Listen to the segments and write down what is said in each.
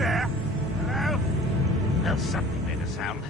there? Hello? Oh, something made a sound.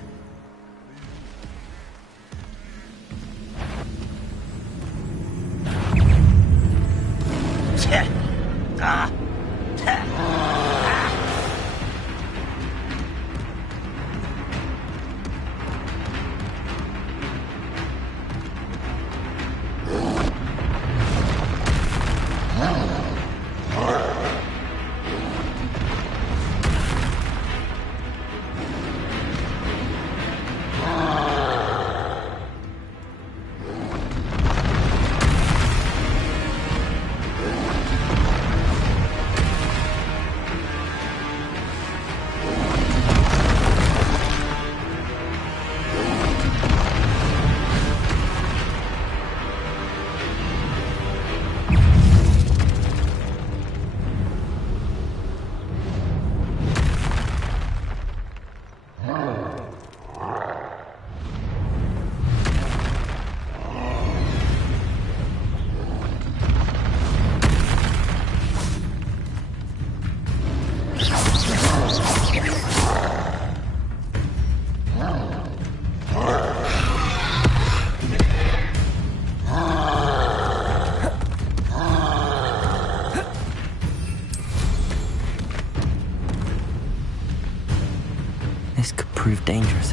This could prove dangerous.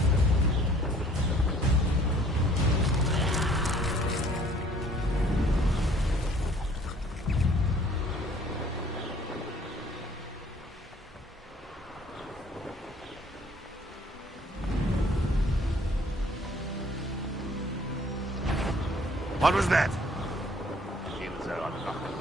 What was that? Shields are unlocked.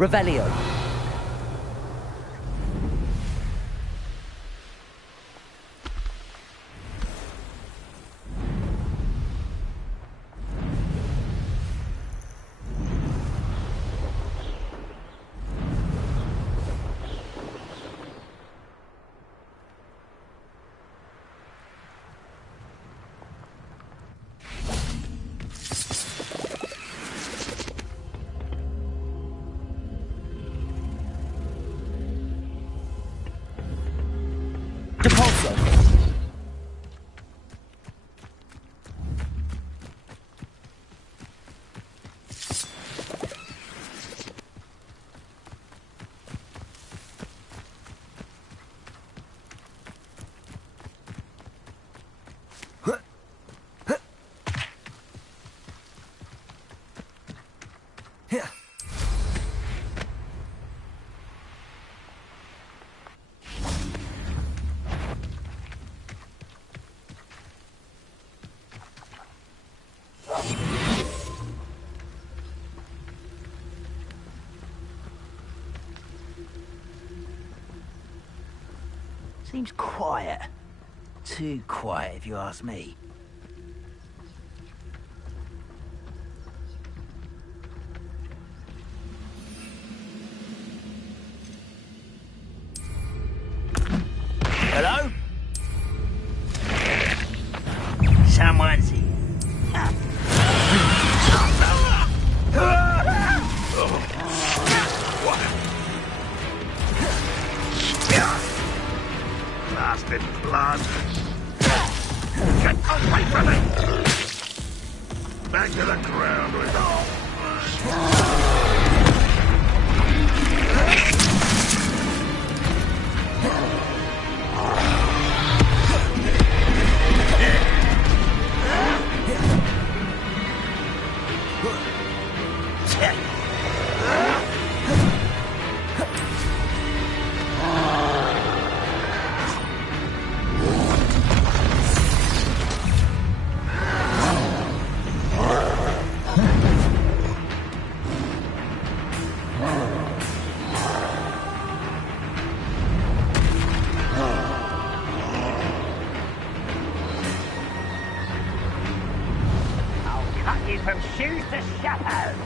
Revelio. Seems quiet. Too quiet, if you ask me. Hello? Someone's here. Blasted blood! Get away from me! Back to the ground with all. From shoes to shadows.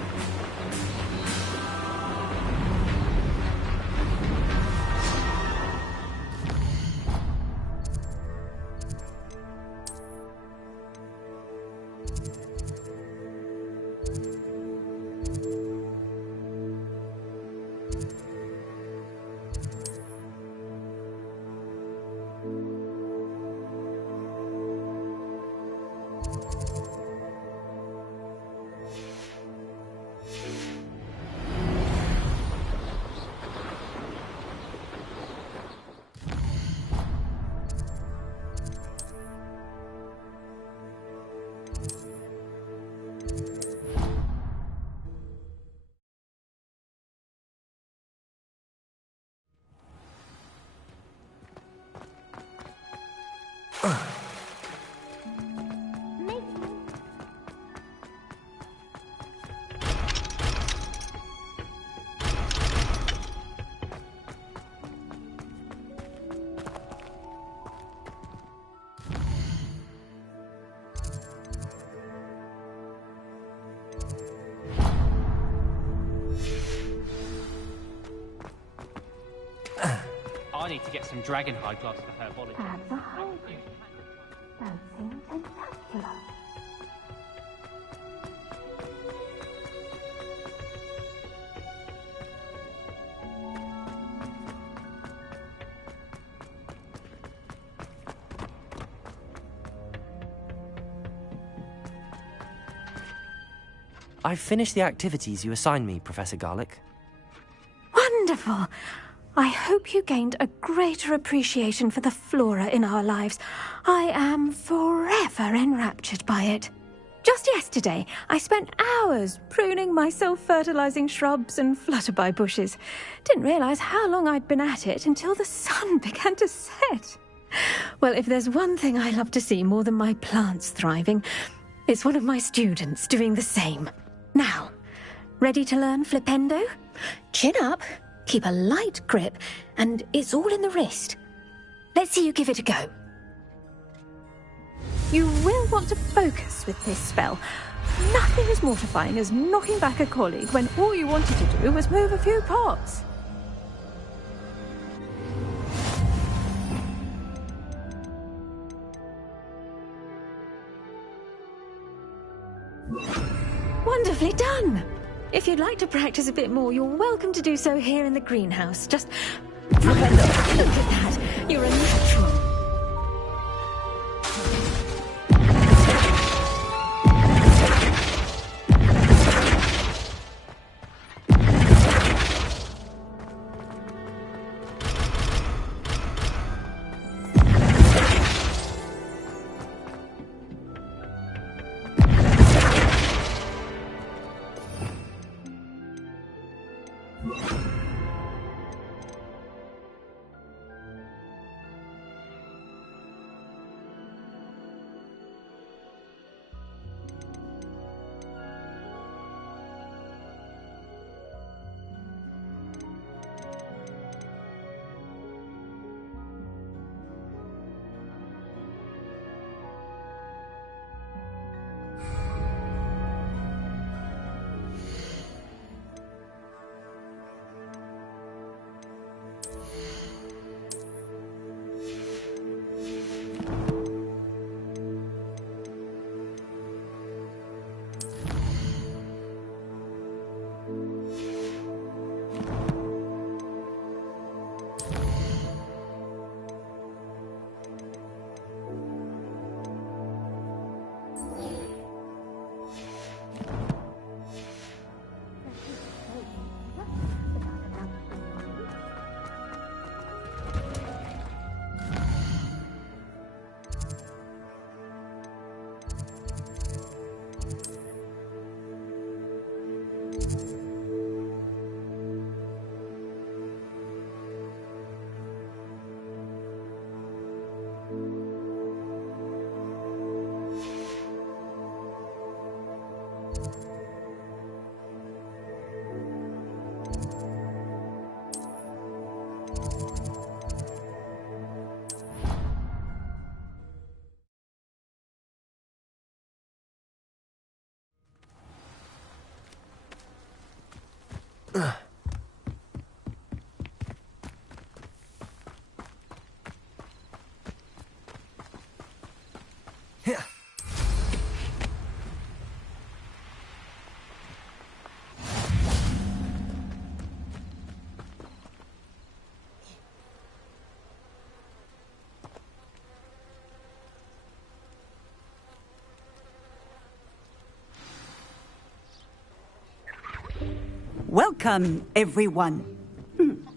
I need to get some dragonhide gloves for herbology. That's a hybrid. That seems spectacular. I've finished the activities you assigned me, Professor Garlick. Wonderful! I hope you gained a greater appreciation for the flora in our lives. I am forever enraptured by it. Just yesterday, I spent hours pruning my self-fertilizing shrubs and flutterby bushes. Didn't realize how long I'd been at it until the sun began to set. Well, if there's one thing I love to see more than my plants thriving, it's one of my students doing the same. Now, ready to learn flipendo? Chin up. Keep a light grip, and it's all in the wrist. Let's see you give it a go. You will want to focus with this spell. Nothing as mortifying as knocking back a colleague when all you wanted to do was move a few pots. Wonderfully done! If you'd like to practice a bit more, you're welcome to do so here in the greenhouse. Just look at that. You're a natural. Welcome, everyone.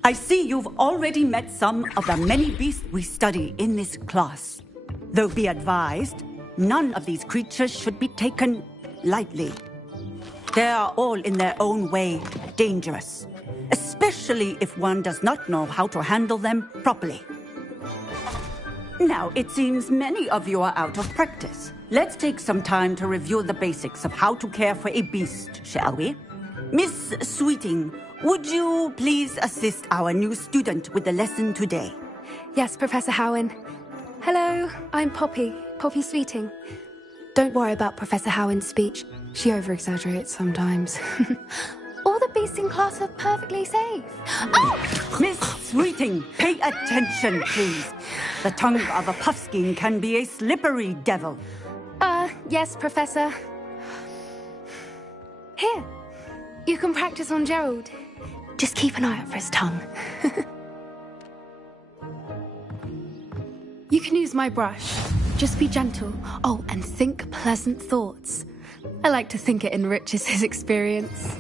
I see you've already met some of the many beasts we study in this class. Though be advised, none of these creatures should be taken lightly. They are all in their own way dangerous, especially if one does not know how to handle them properly. Now, it seems many of you are out of practice. Let's take some time to review the basics of how to care for a beast, shall we? Miss Sweeting, would you please assist our new student with the lesson today? Yes, Professor Howen. Hello, I'm Poppy Sweeting. Don't worry about Professor Howen's speech. She over-exaggerates sometimes. All the beasts in class are perfectly safe. Oh! Miss Sweeting, pay attention, please. The tongue of a puffskein can be a slippery devil. Yes, Professor. Here, you can practice on Gerald. Just keep an eye out for his tongue. You can use my brush. Just be gentle. Oh, and think pleasant thoughts. I like to think it enriches his experience.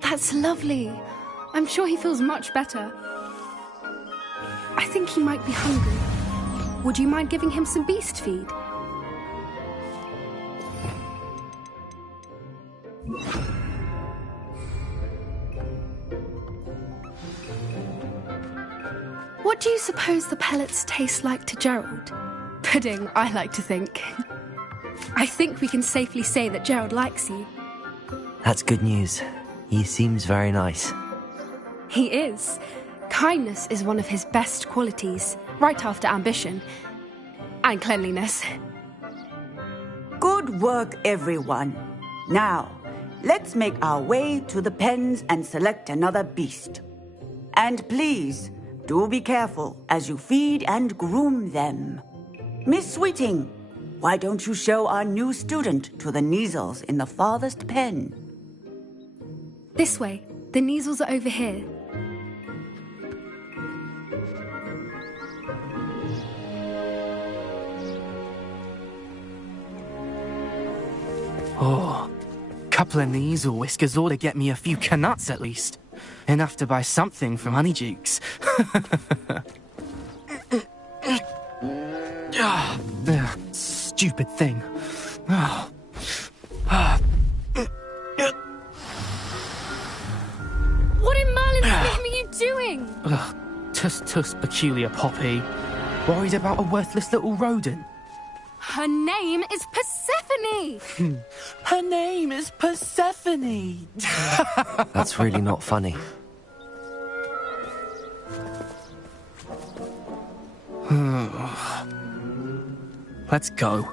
That's lovely. I'm sure he feels much better. I think he might be hungry. Would you mind giving him some beast feed? What do you suppose the pellets taste like to Gerald? Pudding, I like to think. I think we can safely say that Gerald likes you. That's good news. He seems very nice. He is. Kindness is one of his best qualities, right after ambition. And cleanliness. Good work, everyone. Now, let's make our way to the pens and select another beast. And please, do be careful as you feed and groom them. Miss Sweeting, why don't you show our new student to the Neasels in the farthest pen? This way. The Neasels are over here. Oh, couple of Neasel whiskers ought to get me a few canuts at least. Enough to buy something from Honeydukes. Stupid thing. Oh. What in Merlin's name are you doing? Tuss, peculiar Poppy. Worried about a worthless little rodent. Her name is Persephone! Her name is Persephone! That's really not funny. Let's go.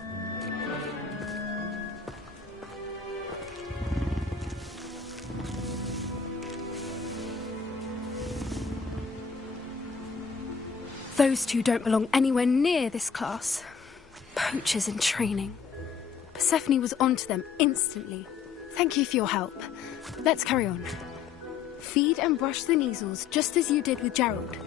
Those two don't belong anywhere near this class. Poachers in training. Persephone was onto them instantly. Thank you for your help. Let's carry on. Feed and brush the Neasels just as you did with Gerald.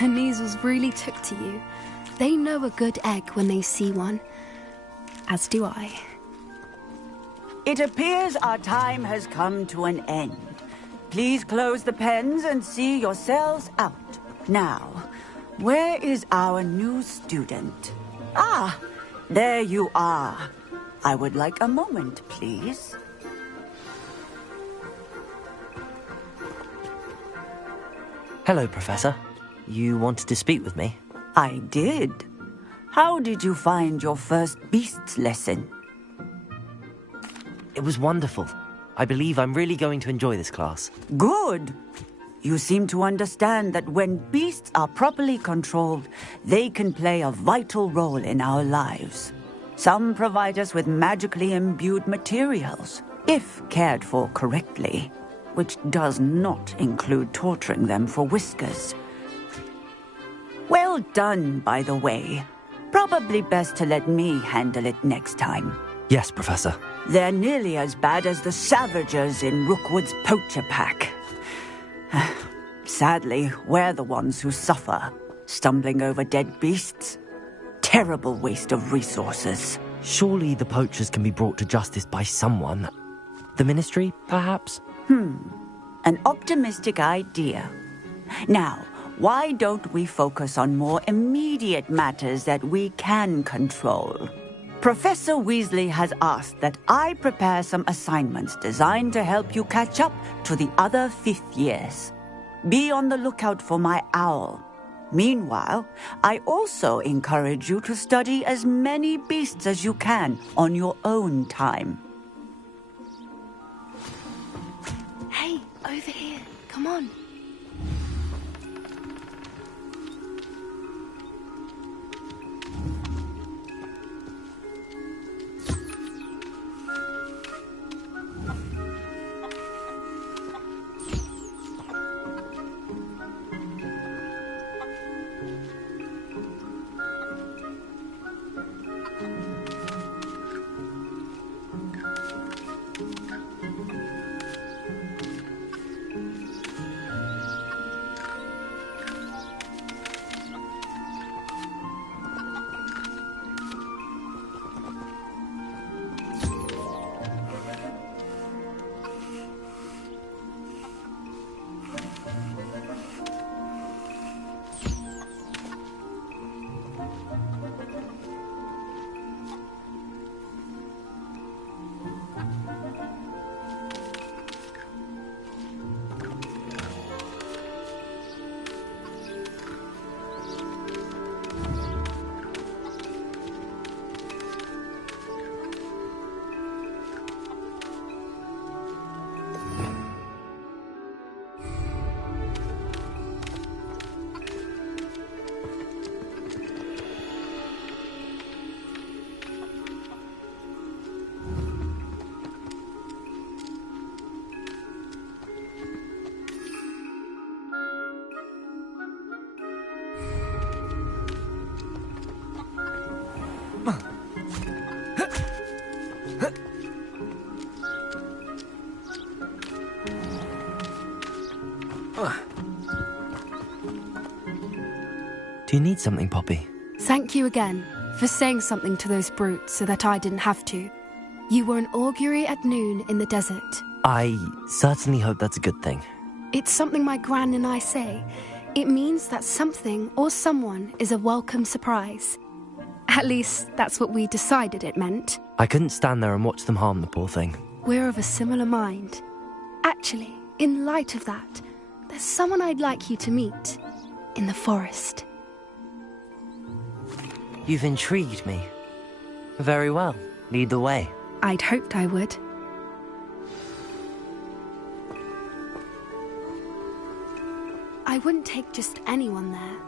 The Neasels really took to you. They know a good egg when they see one. As do I. It appears our time has come to an end. Please close the pens and see yourselves out. Now, where is our new student? Ah, there you are. I would like a moment, please. Hello, Professor. You wanted to speak with me? I did. How did you find your first beasts lesson? It was wonderful. I believe I'm really going to enjoy this class. Good. You seem to understand that when beasts are properly controlled, they can play a vital role in our lives. Some provide us with magically imbued materials, if cared for correctly, which does not include torturing them for whiskers. Well done, by the way. Probably best to let me handle it next time. Yes, Professor. They're nearly as bad as the Savagers in Rookwood's poacher pack. Sadly, we're the ones who suffer, stumbling over dead beasts. Terrible waste of resources. Surely the poachers can be brought to justice by someone. The Ministry, perhaps? An optimistic idea. Now, why don't we focus on more immediate matters that we can control? Professor Weasley has asked that I prepare some assignments designed to help you catch up to the other fifth years. Be on the lookout for my owl. Meanwhile, I also encourage you to study as many beasts as you can on your own time. Hey, over here. Come on. Do you need something, Poppy? Thank you again for saying something to those brutes so that I didn't have to. You were an augury at noon in the desert. I certainly hope that's a good thing. It's something my gran and I say. It means that something or someone is a welcome surprise. At least, that's what we decided it meant. I couldn't stand there and watch them harm the poor thing. We're of a similar mind. Actually, in light of that, there's someone I'd like you to meet. In the forest. You've intrigued me. Very well. Lead the way. I'd hoped I would. I wouldn't take just anyone there.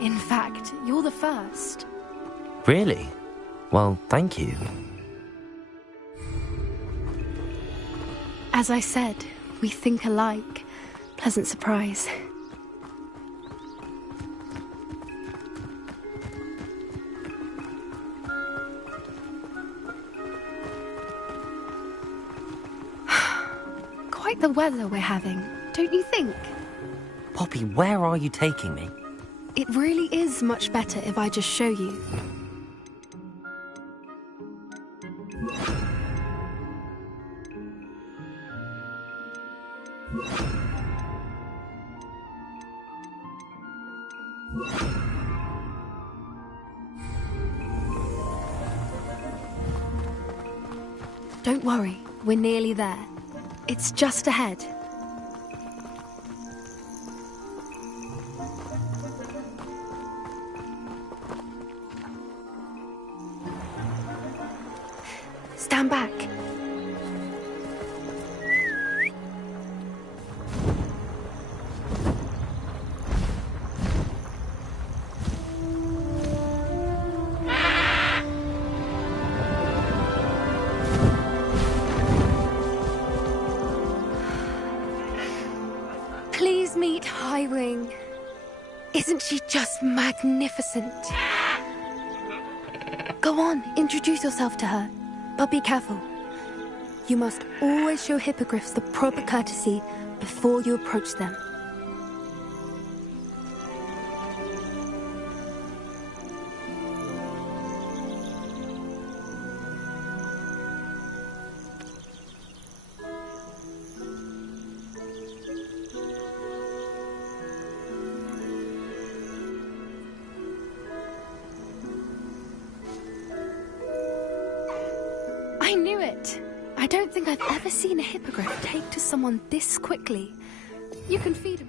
In fact, you're the first. Really? Well, thank you. As I said, we think alike. Pleasant surprise. Quite the weather we're having, don't you think? Poppy, where are you taking me? It really is much better if I just show you. Don't worry, we're nearly there. It's just ahead. Stand back. Please meet Highwing. Isn't she just magnificent? Go on, introduce yourself to her. But be careful. You must always show hippogriffs the proper courtesy before you approach them. I knew it! I don't think I've ever seen a hippogriff take to someone this quickly. You can feed him.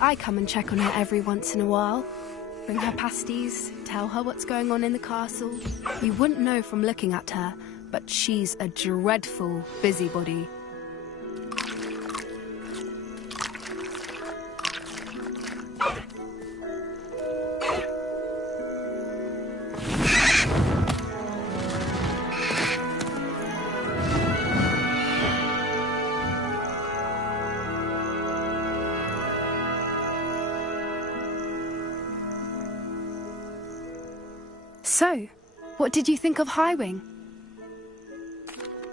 I come and check on her every once in a while. Bring her pasties, tell her what's going on in the castle. You wouldn't know from looking at her, but she's a dreadful busybody. So, what did you think of Highwing?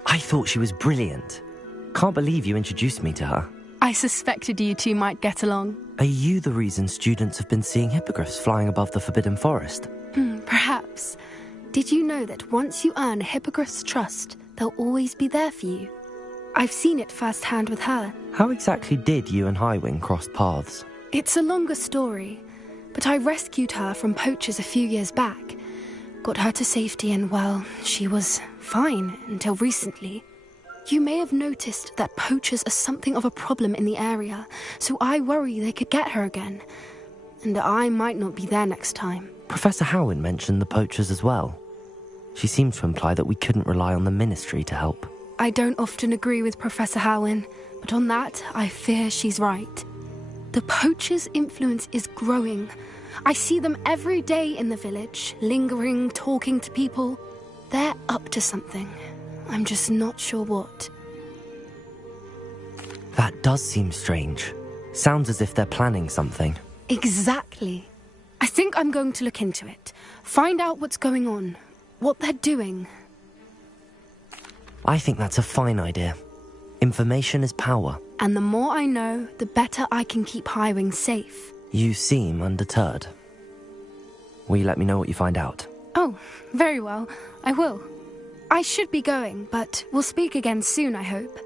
I thought she was brilliant. Can't believe you introduced me to her. I suspected you two might get along. Are you the reason students have been seeing hippogriffs flying above the Forbidden Forest? Perhaps. Did you know that once you earn a hippogriff's trust, they'll always be there for you? I've seen it firsthand with her. How exactly did you and Highwing cross paths? It's a longer story, but I rescued her from poachers a few years back. Got her to safety and, well, she was fine until recently. You may have noticed that poachers are something of a problem in the area, so I worry they could get her again. And I might not be there next time. Professor Howin mentioned the poachers as well. She seemed to imply that we couldn't rely on the Ministry to help. I don't often agree with Professor Howin, but on that, I fear she's right. The poachers' influence is growing. I see them every day in the village, lingering, talking to people. They're up to something. I'm just not sure what. That does seem strange. Sounds as if they're planning something. Exactly. I think I'm going to look into it. Find out what's going on, what they're doing. I think that's a fine idea. Information is power. And the more I know, the better I can keep Highwing safe. You seem undeterred. Will you let me know what you find out? Oh, very well. I will. I should be going, but we'll speak again soon, I hope.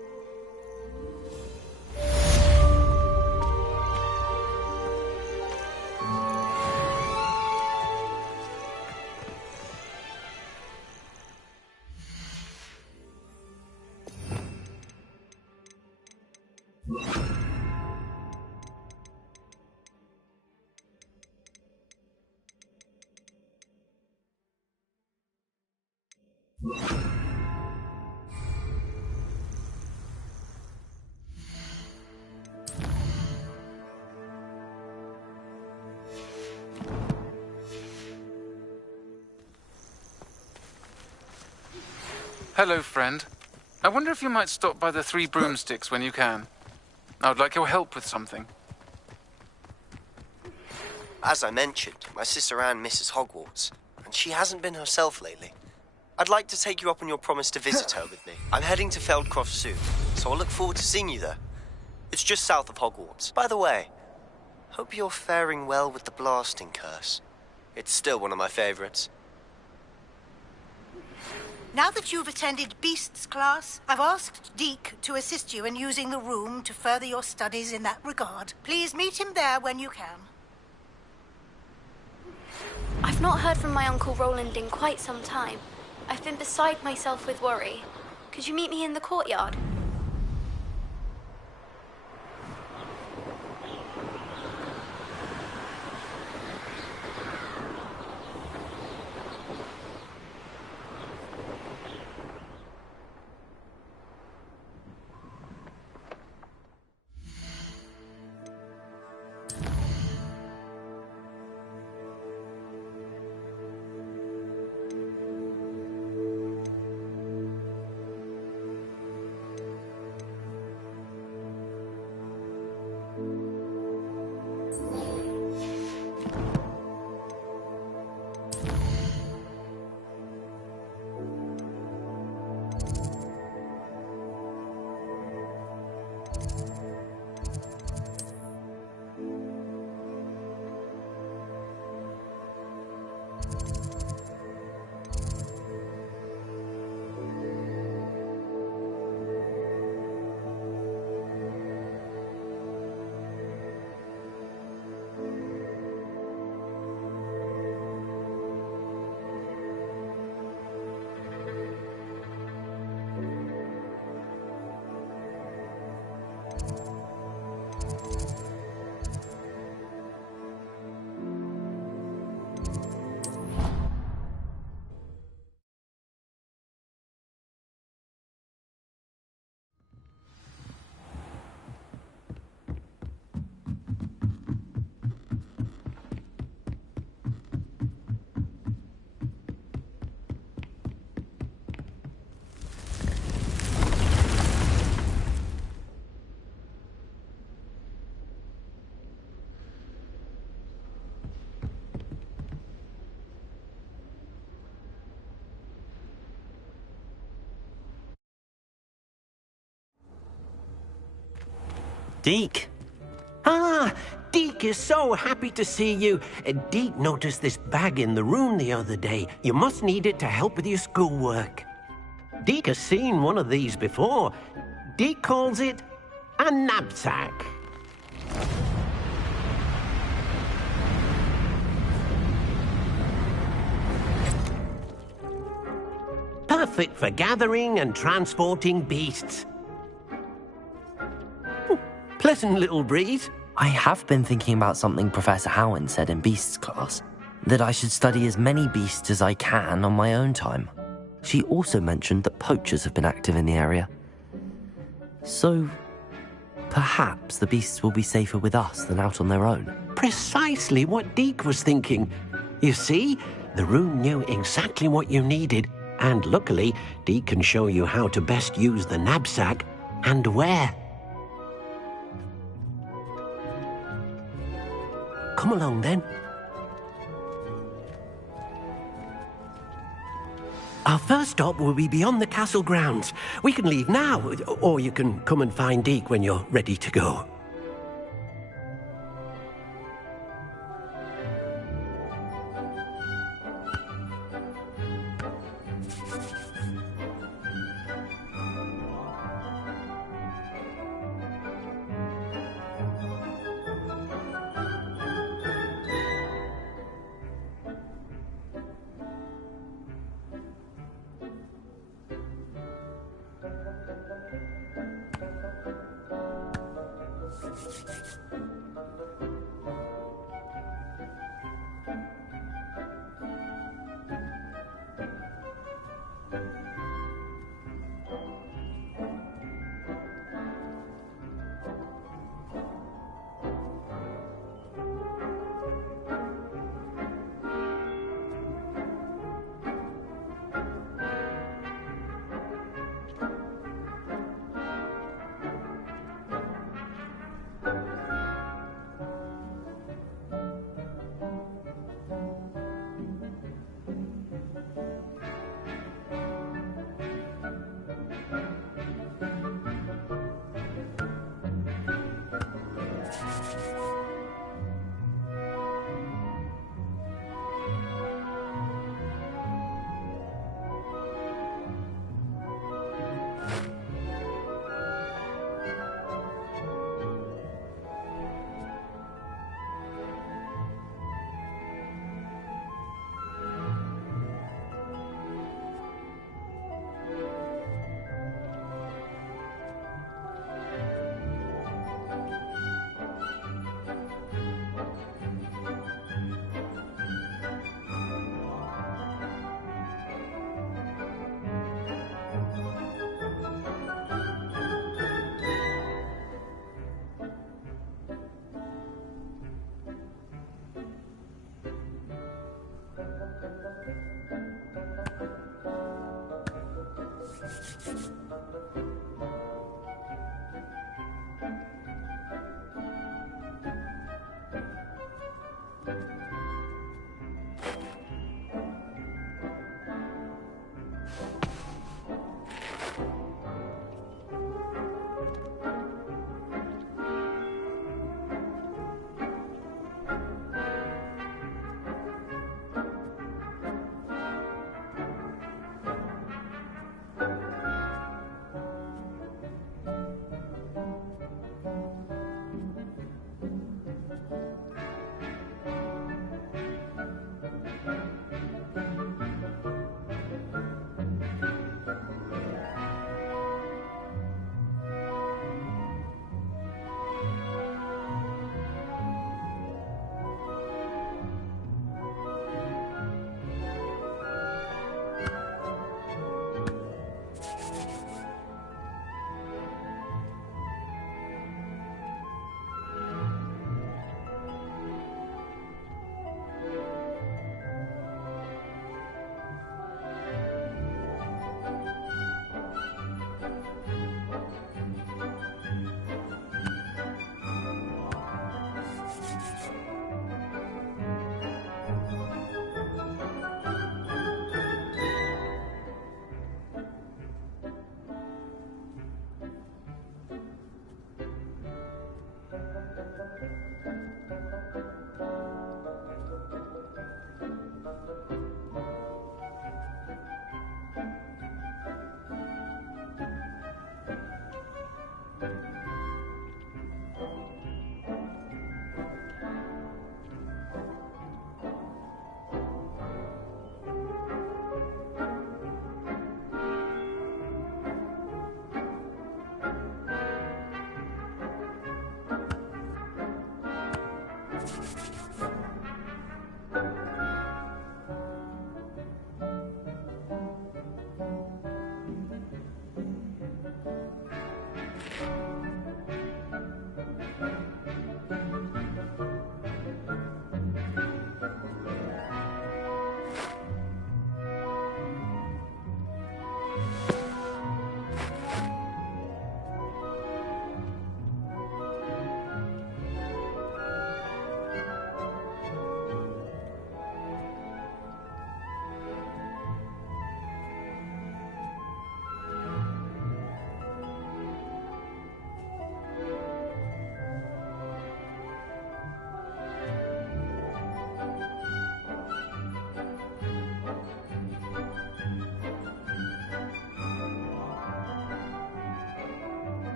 Hello, friend. I wonder if you might stop by the Three Broomsticks when you can. I would like your help with something. As I mentioned, my sister Anne misses Hogwarts, and she hasn't been herself lately. I'd like to take you up on your promise to visit her with me. I'm heading to Feldcroft soon, so I'll look forward to seeing you there. It's just south of Hogwarts. By the way, hope you're faring well with the blasting curse. It's still one of my favorites. Now that you've attended Beasts class, I've asked Deke to assist you in using the room to further your studies in that regard. Please meet him there when you can. I've not heard from my Uncle Roland in quite some time. I've been beside myself with worry. Could you meet me in the courtyard? Deke! Ah! Deke is so happy to see you. Deke noticed this bag in the room the other day. You must need it to help with your schoolwork. Deke has seen one of these before. Deke calls it a knapsack. Perfect for gathering and transporting beasts. Pleasant little breeze. I have been thinking about something Professor Howard said in Beasts class, that I should study as many beasts as I can on my own time. She also mentioned that poachers have been active in the area. So, perhaps the beasts will be safer with us than out on their own. Precisely what Deke was thinking. You see, the room knew exactly what you needed, and luckily, Deke can show you how to best use the knapsack and where. Come along, then. Our first stop will be beyond the castle grounds. We can leave now, or you can come and find Deke when you're ready to go.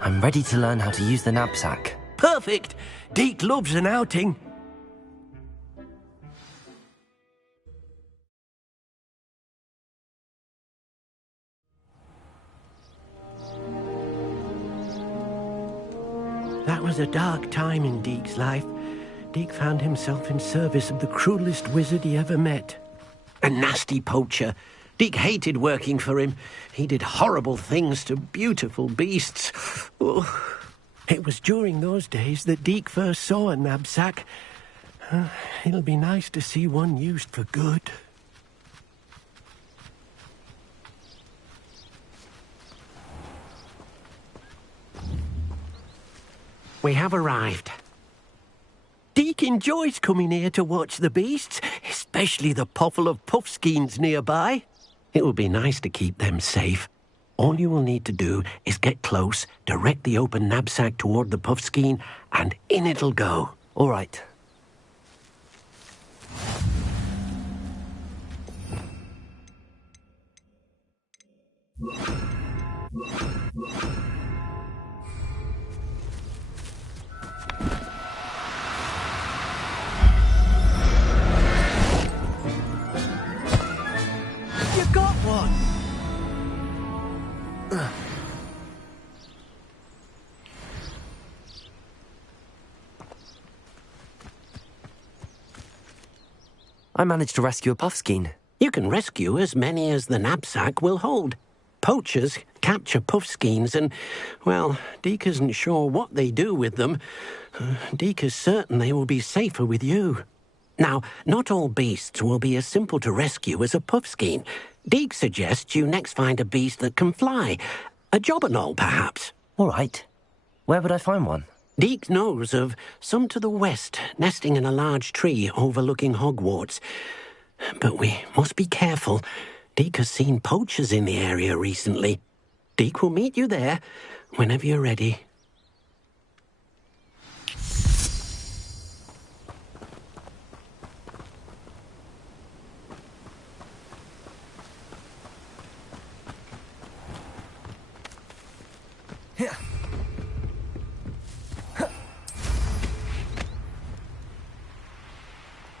I'm ready to learn how to use the knapsack. Perfect! Deke loves an outing. That was a dark time in Deke's life. Deke found himself in service of the cruelest wizard he ever met. A nasty poacher. Deke hated working for him. He did horrible things to beautiful beasts. Oh. It was during those days that Deke first saw a knapsack. It'll be nice to see one used for good. We have arrived. Deke enjoys coming here to watch the beasts, especially the potful of puffskeins nearby. It will be nice to keep them safe. All you will need to do is get close, direct the open knapsack toward the puffskein, and in it'll go. All right. You got one! I managed to rescue a puffskein. You can rescue as many as the knapsack will hold. Poachers capture puffskeins and, well, Deke isn't sure what they do with them. Deke is certain they will be safer with you. Now, not all beasts will be as simple to rescue as a puffskein. Deke suggests you next find a beast that can fly. A jobberknoll, perhaps. All right. Where would I find one? Deke knows of some to the west, nesting in a large tree overlooking Hogwarts. But we must be careful. Deke has seen poachers in the area recently. Deke will meet you there whenever you're ready.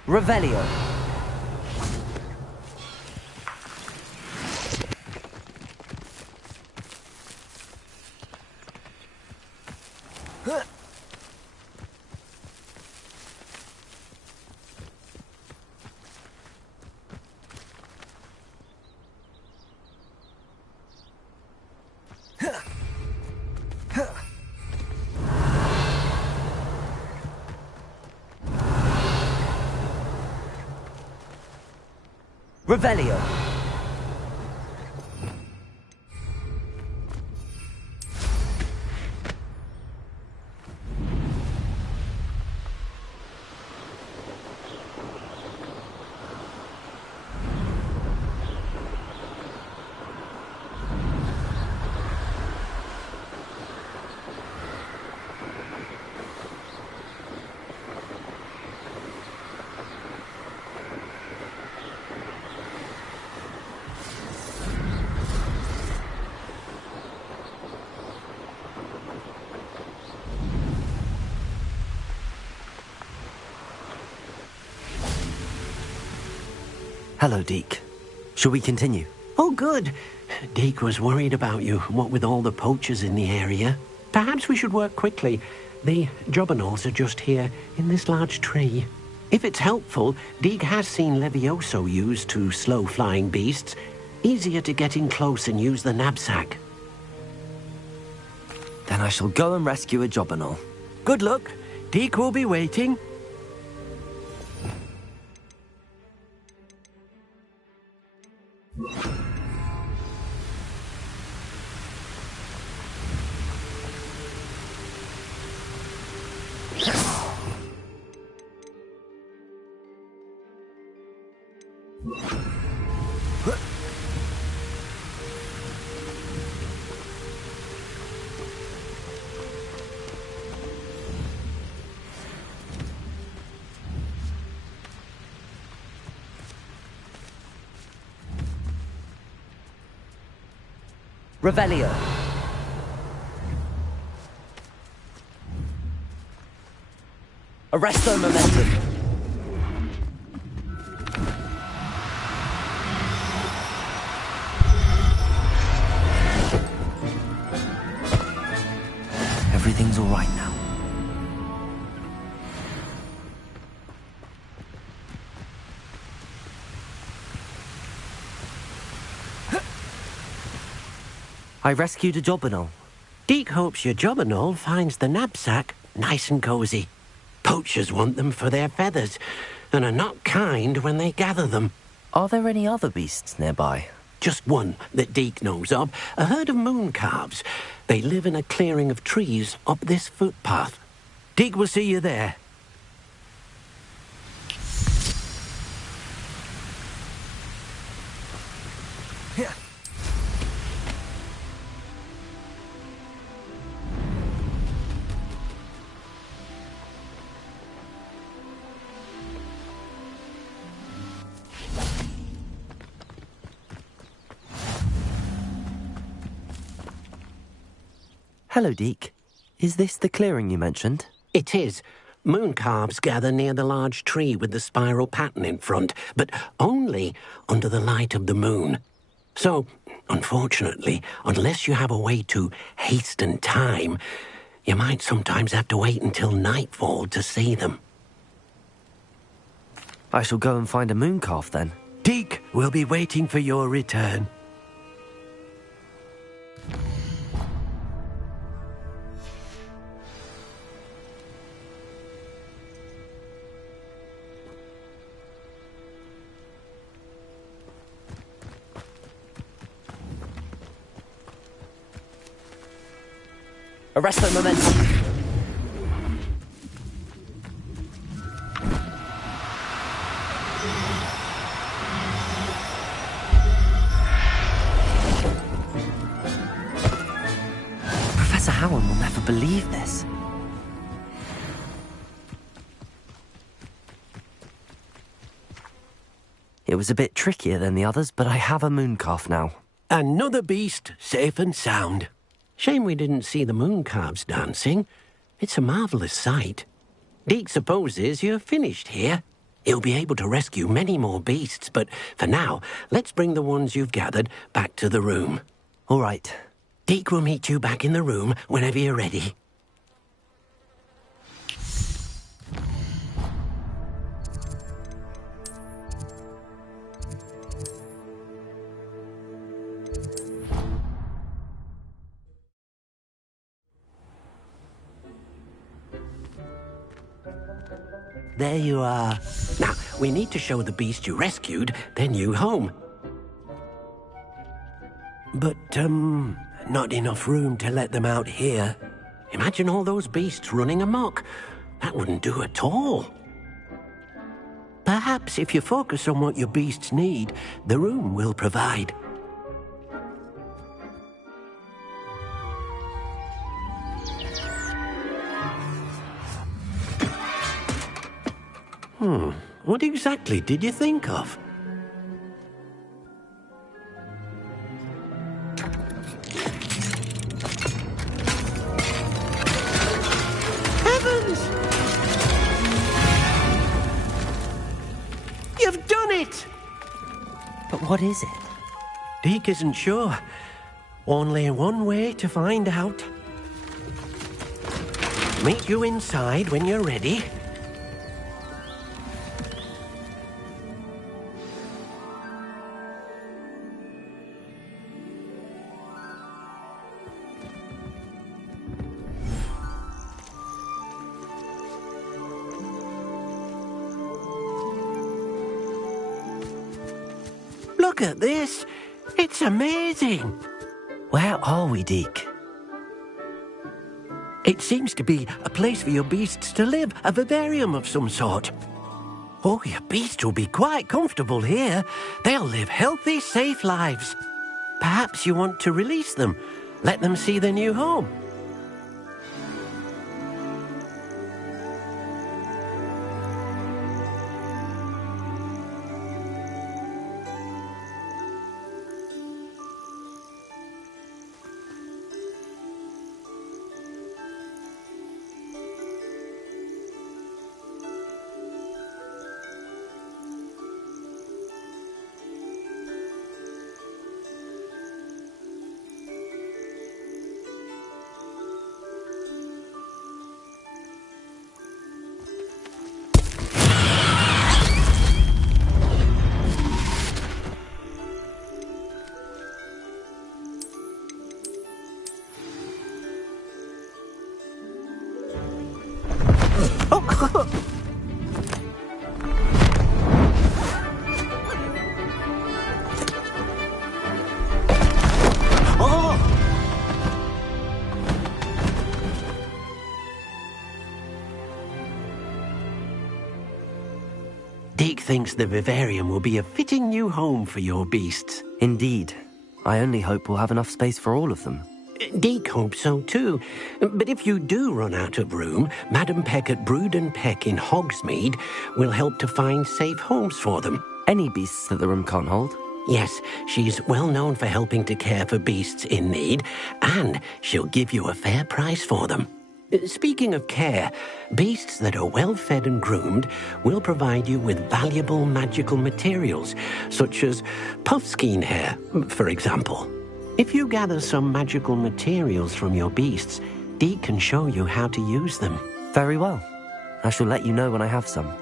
Revelio. Revelio. Hello, Deke. Shall we continue? Oh, good. Deke was worried about you, what with all the poachers in the area. Perhaps we should work quickly. The jobberknolls are just here, in this large tree. If it's helpful, Deke has seen Levioso used to slow flying beasts. Easier to get in close and use the knapsack. Then I shall go and rescue a jobberknoll. Good luck. Deke will be waiting. Revelio. Arresto momentum. Everything's all right now. I rescued a jobberknoll. Deke hopes your jobberknoll finds the knapsack nice and cozy. Poachers want them for their feathers, and are not kind when they gather them. Are there any other beasts nearby? Just one that Deke knows of, a herd of moon calves. They live in a clearing of trees up this footpath. Deke will see you there. Hello, Deke. Is this the clearing you mentioned? It is. Moon calves gather near the large tree with the spiral pattern in front, but only under the light of the moon. So, unfortunately, unless you have a way to hasten time, you might sometimes have to wait until nightfall to see them. I shall go and find a moon calf then. Deke will be waiting for your return. Arresto momentum. Professor Howard will never believe this. It was a bit trickier than the others, but I have a moon calf now. Another beast, safe and sound. Shame we didn't see the moon calves dancing. It's a marvellous sight. Deke supposes you're finished here. He'll be able to rescue many more beasts, but for now, let's bring the ones you've gathered back to the room. All right. Deke will meet you back in the room whenever you're ready. There you are. Now, we need to show the beast you rescued their new home. But, not enough room to let them out here. Imagine all those beasts running amok. That wouldn't do at all. Perhaps if you focus on what your beasts need, the room will provide. What exactly did you think of? Heavens! You've done it! What is it? Deke isn't sure. Only one way to find out. Meet you inside when you're ready. Look at this. It's amazing. Where are we, Deke? It seems to be a place for your beasts to live, a vivarium of some sort. Oh, your beasts will be quite comfortable here. They'll live healthy, safe lives. Perhaps you want to release them, let them see their new home. Deke thinks the vivarium will be a fitting new home for your beasts. Indeed. I only hope we'll have enough space for all of them. Deke hopes so too. But if you do run out of room, Madam Peck at Brood and Peck in Hogsmeade will help to find safe homes for them. Any beasts that the room can't hold? Yes, she's well known for helping to care for beasts in need, and she'll give you a fair price for them. Speaking of care, beasts that are well fed and groomed will provide you with valuable magical materials, such as puffskein hair, for example. If you gather some magical materials from your beasts, Deke can show you how to use them. Very well. I shall let you know when I have some.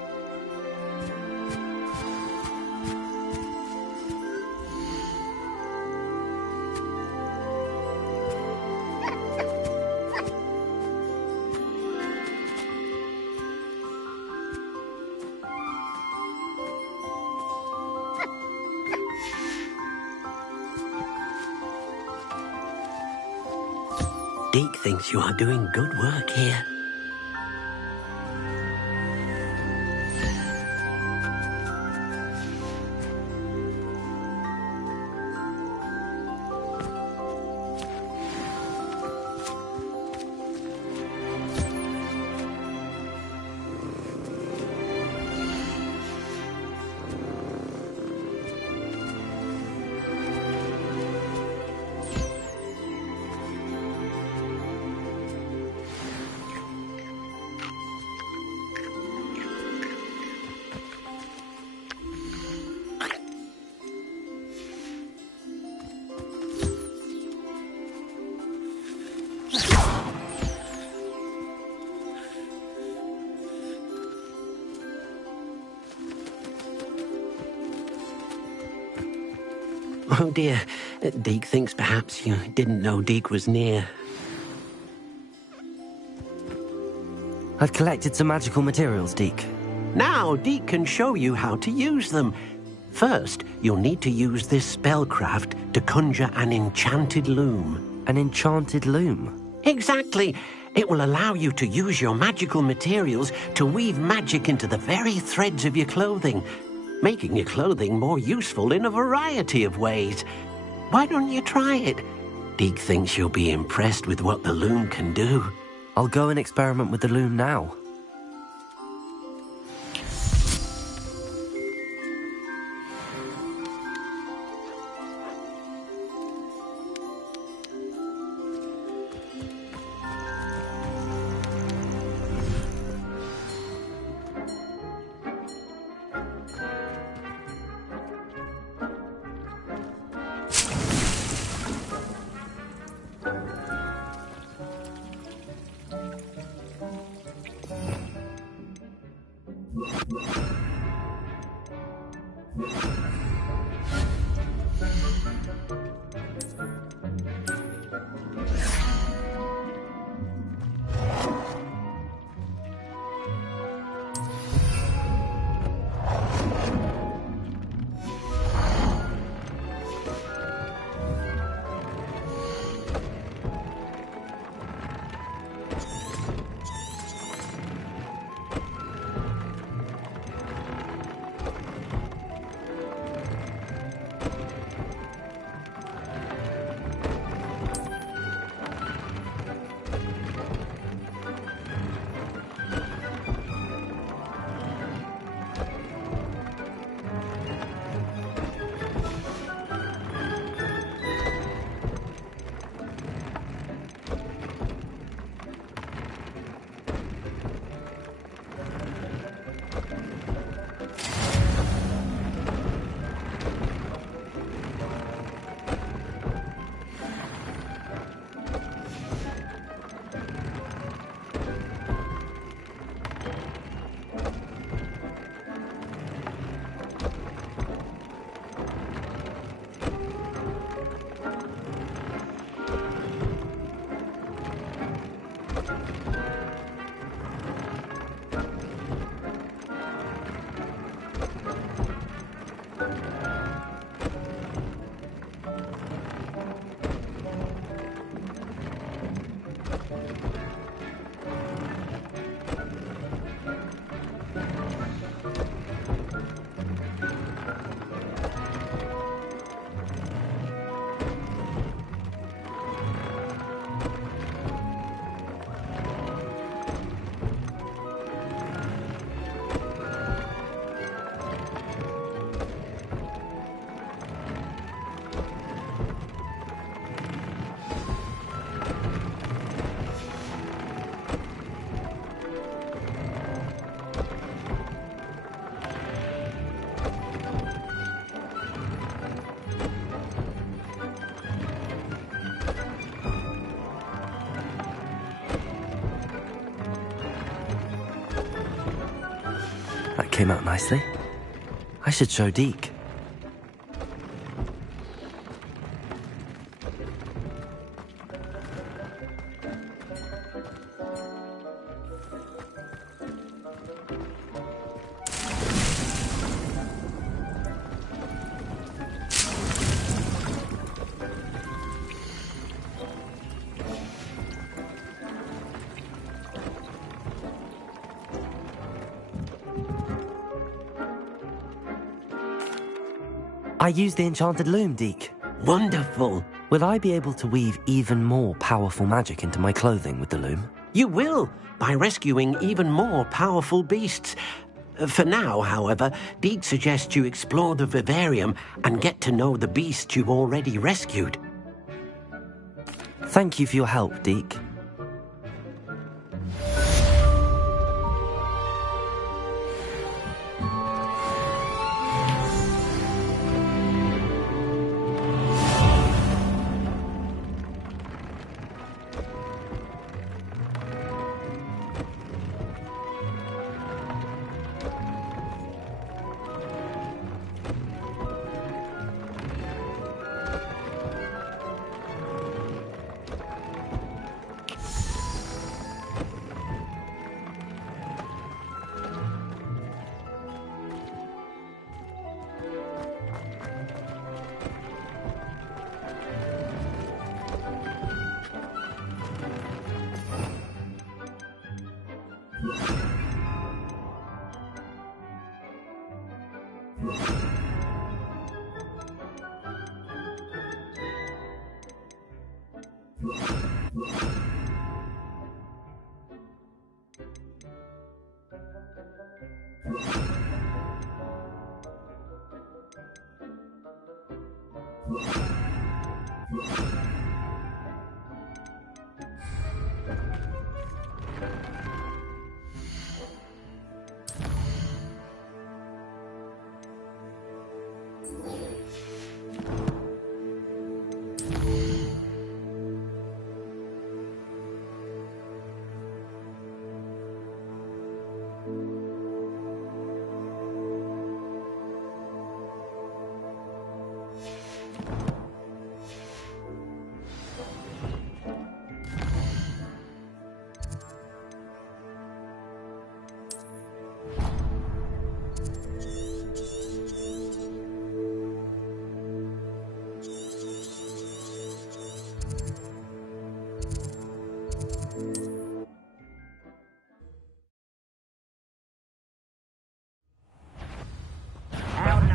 Deke thinks you are doing good work here. Oh dear, Deke thinks perhaps you didn't know Deke was near. I've collected some magical materials, Deke. Now Deke can show you how to use them. First, you'll need to use this spellcraft to conjure an enchanted loom. An enchanted loom? Exactly. It will allow you to use your magical materials to weave magic into the very threads of your clothing, making your clothing more useful in a variety of ways. Why don't you try it? Deke thinks you'll be impressed with what the loom can do. I'll go and experiment with the loom now. That came out nicely. I should show Deke. I used the enchanted loom, Deke. Wonderful. Will I be able to weave even more powerful magic into my clothing with the loom? You will, by rescuing even more powerful beasts. For now, however, Deke suggests you explore the vivarium and get to know the beasts you've already rescued. Thank you for your help, Deke.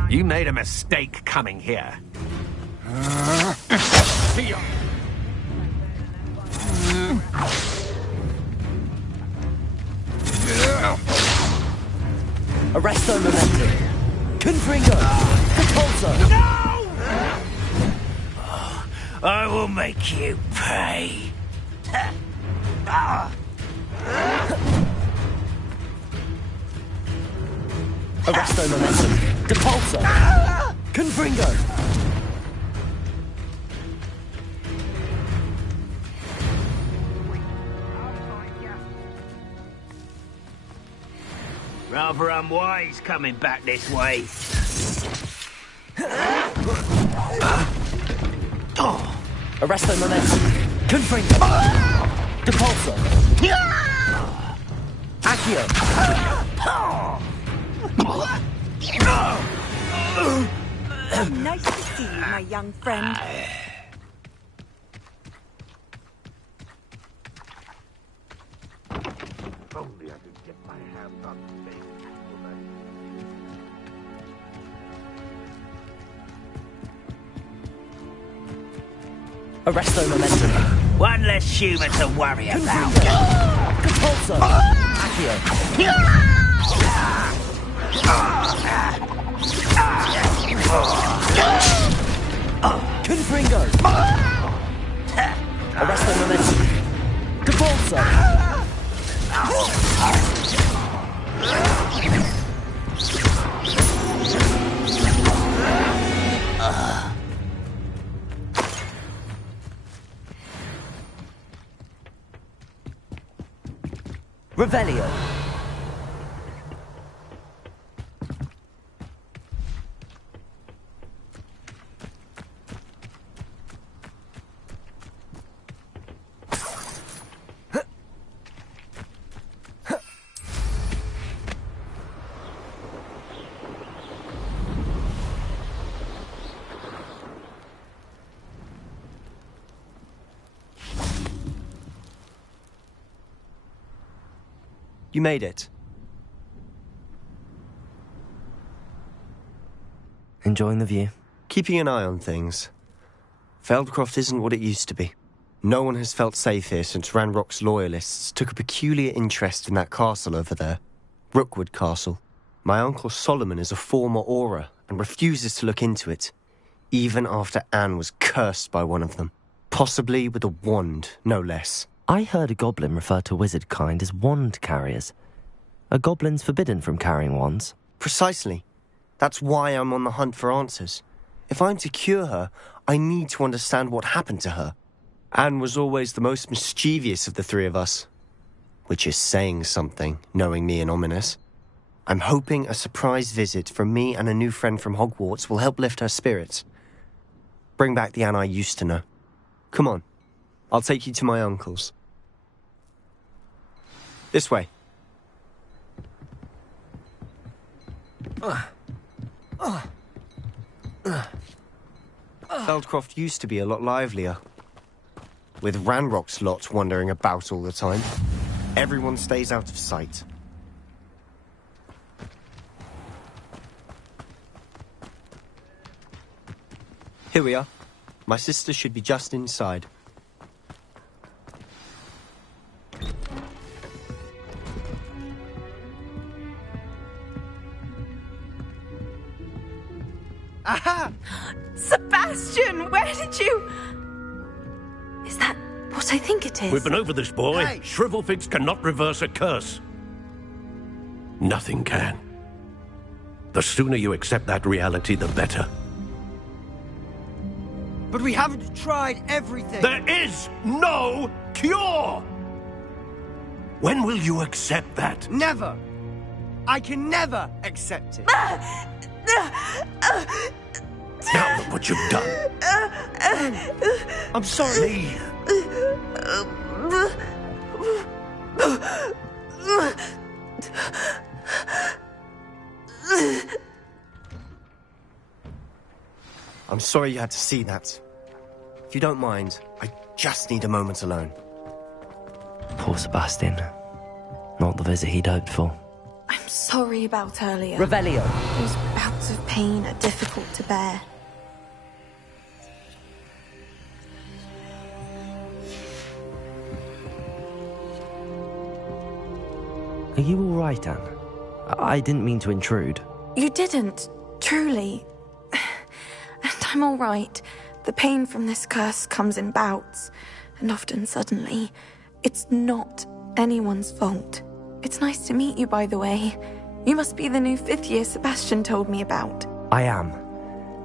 You made a mistake coming here. Arresto momentum. Confringo. Repulsor. No! I will make you pay. Arresto momentum. Repulsor. Confringo. Rather unwise coming back this way. Arresto momentum. Confringo. Repulsor. At Accio! Nice to see you, my young friend. If only I could get my hands on space. Arresto momentum. One less human to worry about. Compulso! Accio! Confringo! Arresto momentum. Compulso! Revelio. You made it. Enjoying the view? Keeping an eye on things. Feldcroft isn't what it used to be. No one has felt safe here since Ranrock's loyalists took a peculiar interest in that castle over there. Rookwood Castle. My uncle Solomon is a former Auror and refuses to look into it, even after Anne was cursed by one of them. Possibly with a wand, no less. I heard a goblin refer to wizard kind as wand carriers. Are goblins forbidden from carrying wands? Precisely. That's why I'm on the hunt for answers. If I'm to cure her, I need to understand what happened to her. Anne was always the most mischievous of the three of us. Which is saying something, knowing me and ominous. I'm hoping a surprise visit from me and a new friend from Hogwarts will help lift her spirits. Bring back the Anne I used to know. Come on. I'll take you to my uncle's. This way. Feldcroft used to be a lot livelier. With Ranrock's lot wandering about all the time. Everyone stays out of sight. Here we are. My sister should be just inside. Aha! Sebastian, where did you... Is that what I think it is? We've been over this, boy. Hey. Shrivelfigs cannot reverse a curse. Nothing can. The sooner you accept that reality, the better. But we haven't tried everything. There is no cure! When will you accept that? Never. I can never accept it. Now look what you've done. I'm sorry. I'm sorry you had to see that. If you don't mind, I just need a moment alone. Poor Sebastian. Not the visit he'd hoped for. I'm sorry about earlier. Revelio. Those bouts of pain are difficult to bear. Are you all right, Anne? I didn't mean to intrude. You didn't, truly. And I'm all right. The pain from this curse comes in bouts, and often suddenly. It's not anyone's fault. It's nice to meet you, by the way. You must be the new 5th year Sebastian told me about. I am.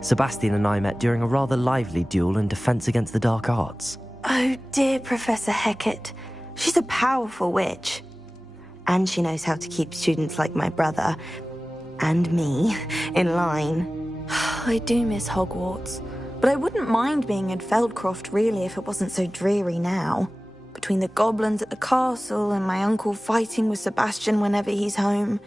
Sebastian and I met during a rather lively duel in defense against the dark arts. Oh, dear Professor Hecat. She's a powerful witch. And she knows how to keep students like my brother, and me, in line. I do miss Hogwarts, but I wouldn't mind being in Feldcroft, really, if it wasn't so dreary now. But between the goblins at the castle and my uncle fighting with Sebastian whenever he's home.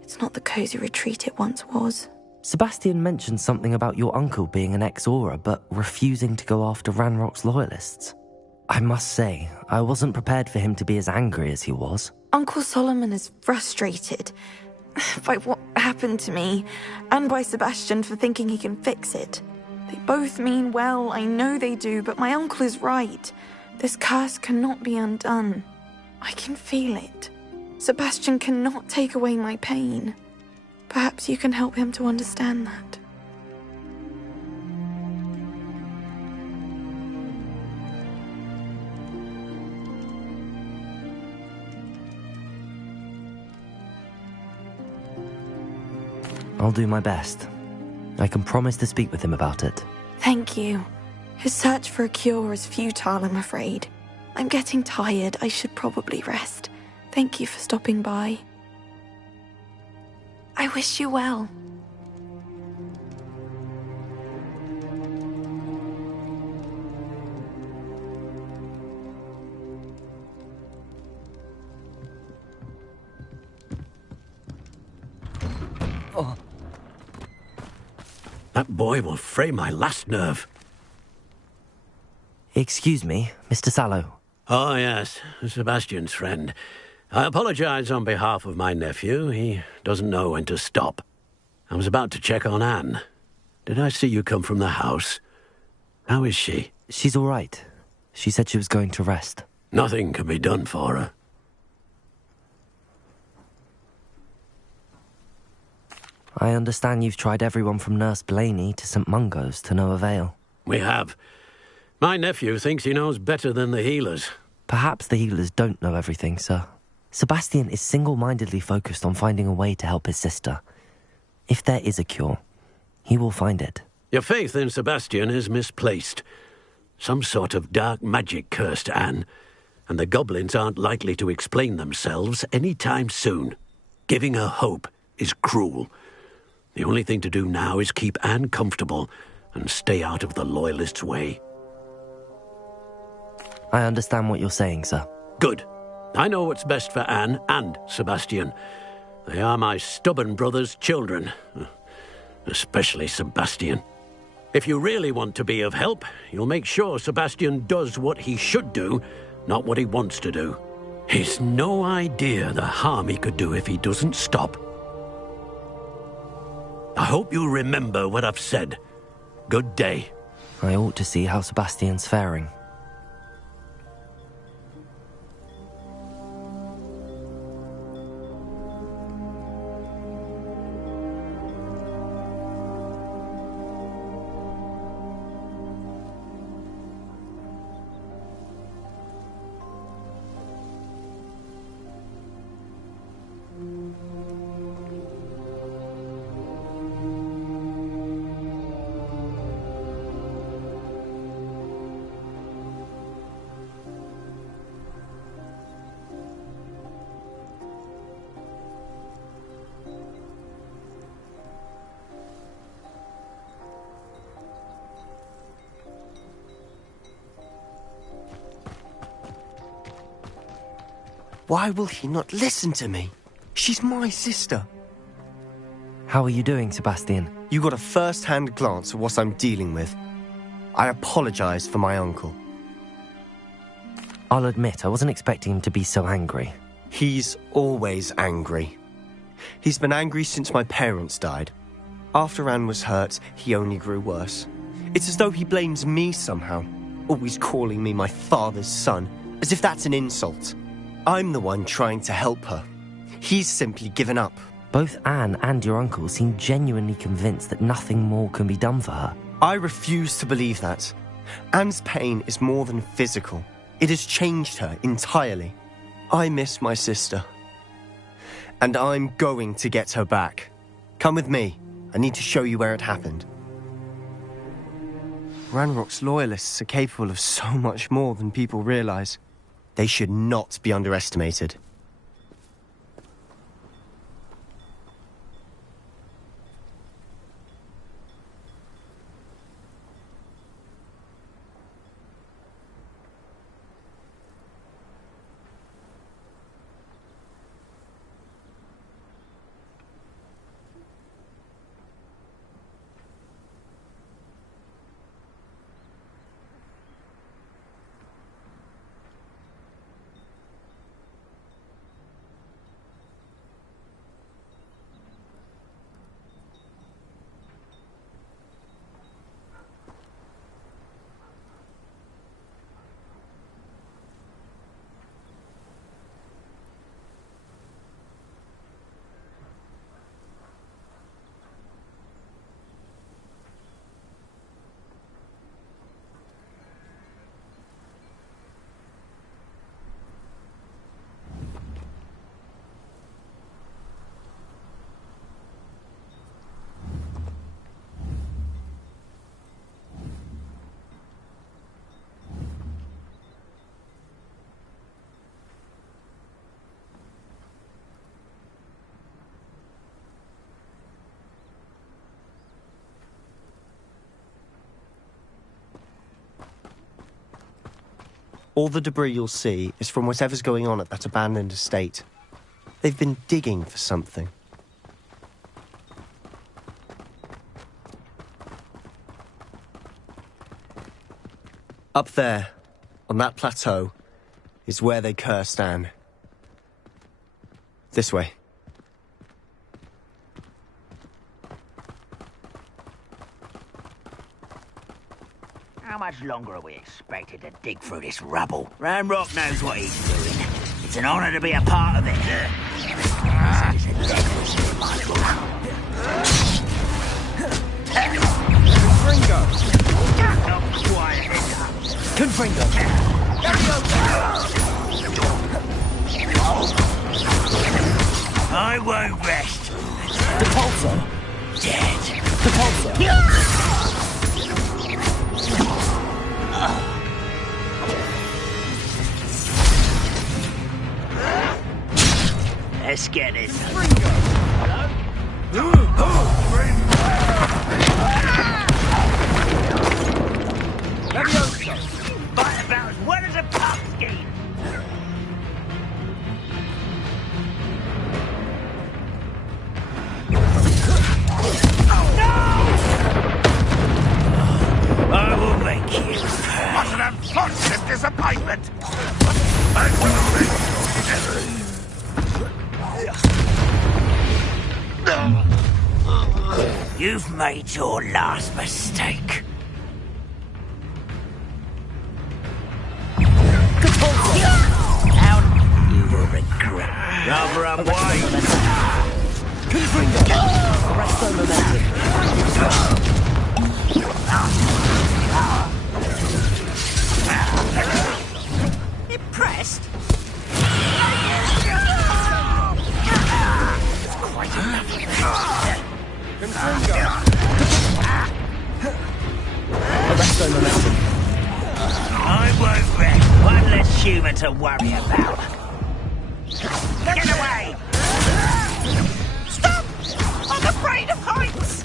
It's not the cozy retreat it once was. Sebastian mentioned something about your uncle being an ex-Auror, but refusing to go after Ranrock's loyalists. I must say, I wasn't prepared for him to be as angry as he was. Uncle Solomon is frustrated by what happened to me, and by Sebastian for thinking he can fix it. They both mean well, I know they do, but my uncle is right. This curse cannot be undone. I can feel it. Sebastian cannot take away my pain. Perhaps you can help him to understand that. I'll do my best. I can promise to speak with him about it. Thank you. His search for a cure is futile, I'm afraid. I'm getting tired. I should probably rest. Thank you for stopping by. I wish you well. That boy will fray my last nerve. Excuse me, Mr. Sallow. Oh, yes, Sebastian's friend. I apologize on behalf of my nephew. He doesn't know when to stop. I was about to check on Anne. Did I see you come from the house? How is she? She's all right. She said she was going to rest. Nothing can be done for her. I understand you've tried everyone from Nurse Blaney to St. Mungo's to no avail. We have. My nephew thinks he knows better than the healers. Perhaps the healers don't know everything, sir. Sebastian is single-mindedly focused on finding a way to help his sister. If there is a cure, he will find it. Your faith in Sebastian is misplaced. Some sort of dark magic cursed Anne, and the goblins aren't likely to explain themselves any time soon. Giving her hope is cruel. The only thing to do now is keep Anne comfortable and stay out of the Loyalists' way. I understand what you're saying, sir. Good. I know what's best for Anne and Sebastian. They are my stubborn brother's children. Especially Sebastian. If you really want to be of help, you'll make sure Sebastian does what he should do, not what he wants to do. He's no idea the harm he could do if he doesn't stop. I hope you'll remember what I've said. Good day. I ought to see how Sebastian's faring. Why will he not listen to me? She's my sister. How are you doing, Sebastian? You got a first-hand glance at what I'm dealing with. I apologize for my uncle. I'll admit, I wasn't expecting him to be so angry. He's always angry. He's been angry since my parents died. After Anne was hurt, he only grew worse. It's as though he blames me somehow, always calling me my father's son, as if that's an insult. I'm the one trying to help her. He's simply given up. Both Anne and your uncle seem genuinely convinced that nothing more can be done for her. I refuse to believe that. Anne's pain is more than physical. It has changed her entirely. I miss my sister. And I'm going to get her back. Come with me. I need to show you where it happened. Ranrock's loyalists are capable of so much more than people realize. They should not be underestimated. All the debris you'll see is from whatever's going on at that abandoned estate. They've been digging for something. Up there, on that plateau, is where they cursed Anne. This way. How much longer are we expected to dig through this rubble? Ramrock knows what he's doing. It's an honor to be a part of it. This is a dead in my book. Confringo! Not quiet. Confringo! I won't rest. Depulso! Dead. Depulso! Let's get this. Fight about as well as a pumpkin. I will make you. What an unfortunate disappointment! I will make you. You've made your last mistake. How you will regret. Rather unwise. Confringo! Arresto momentum. Impressed? Arresto momentum. I won't rest. One less human to worry about. Get away! Stop! I'm afraid of heights!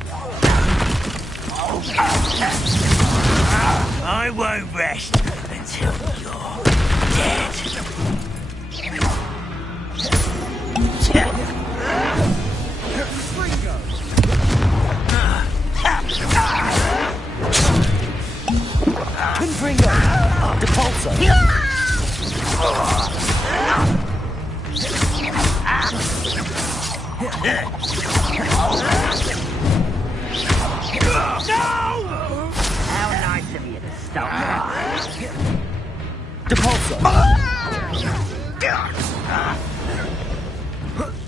I won't rest until you're dead. Confringo! Depulso! No! How nice of you to stop. Depulso!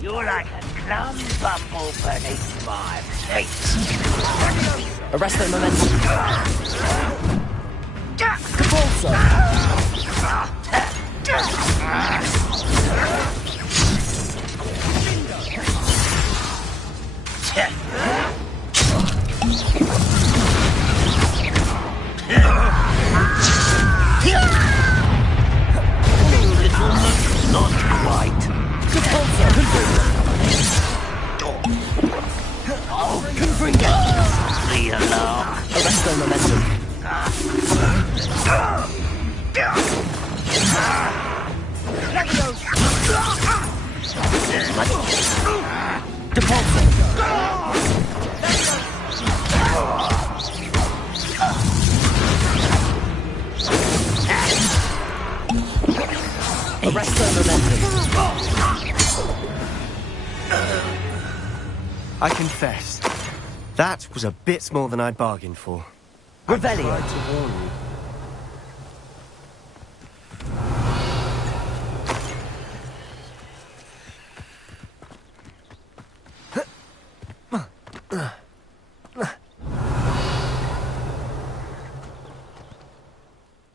You're like a clum bumble beneath my feet. Arresto momentum. Depulso! Not quite. Depulso! Confringo! Lead along. Arresto momentum. Depulso! Arresto momentum. I confess, that was a bit more than I'd bargained for. Revelio.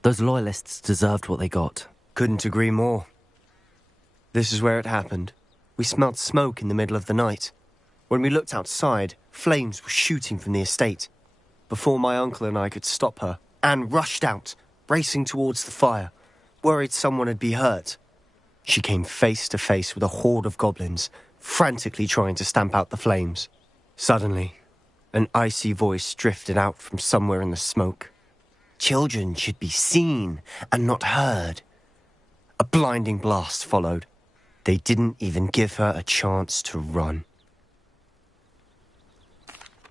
Those loyalists deserved what they got. Couldn't agree more. This is where it happened. We smelled smoke in the middle of the night. When we looked outside, flames were shooting from the estate. Before my uncle and I could stop her, Anne rushed out, racing towards the fire, worried someone had been hurt. She came face to face with a horde of goblins, frantically trying to stamp out the flames. Suddenly, an icy voice drifted out from somewhere in the smoke. Children should be seen and not heard. A blinding blast followed. They didn't even give her a chance to run.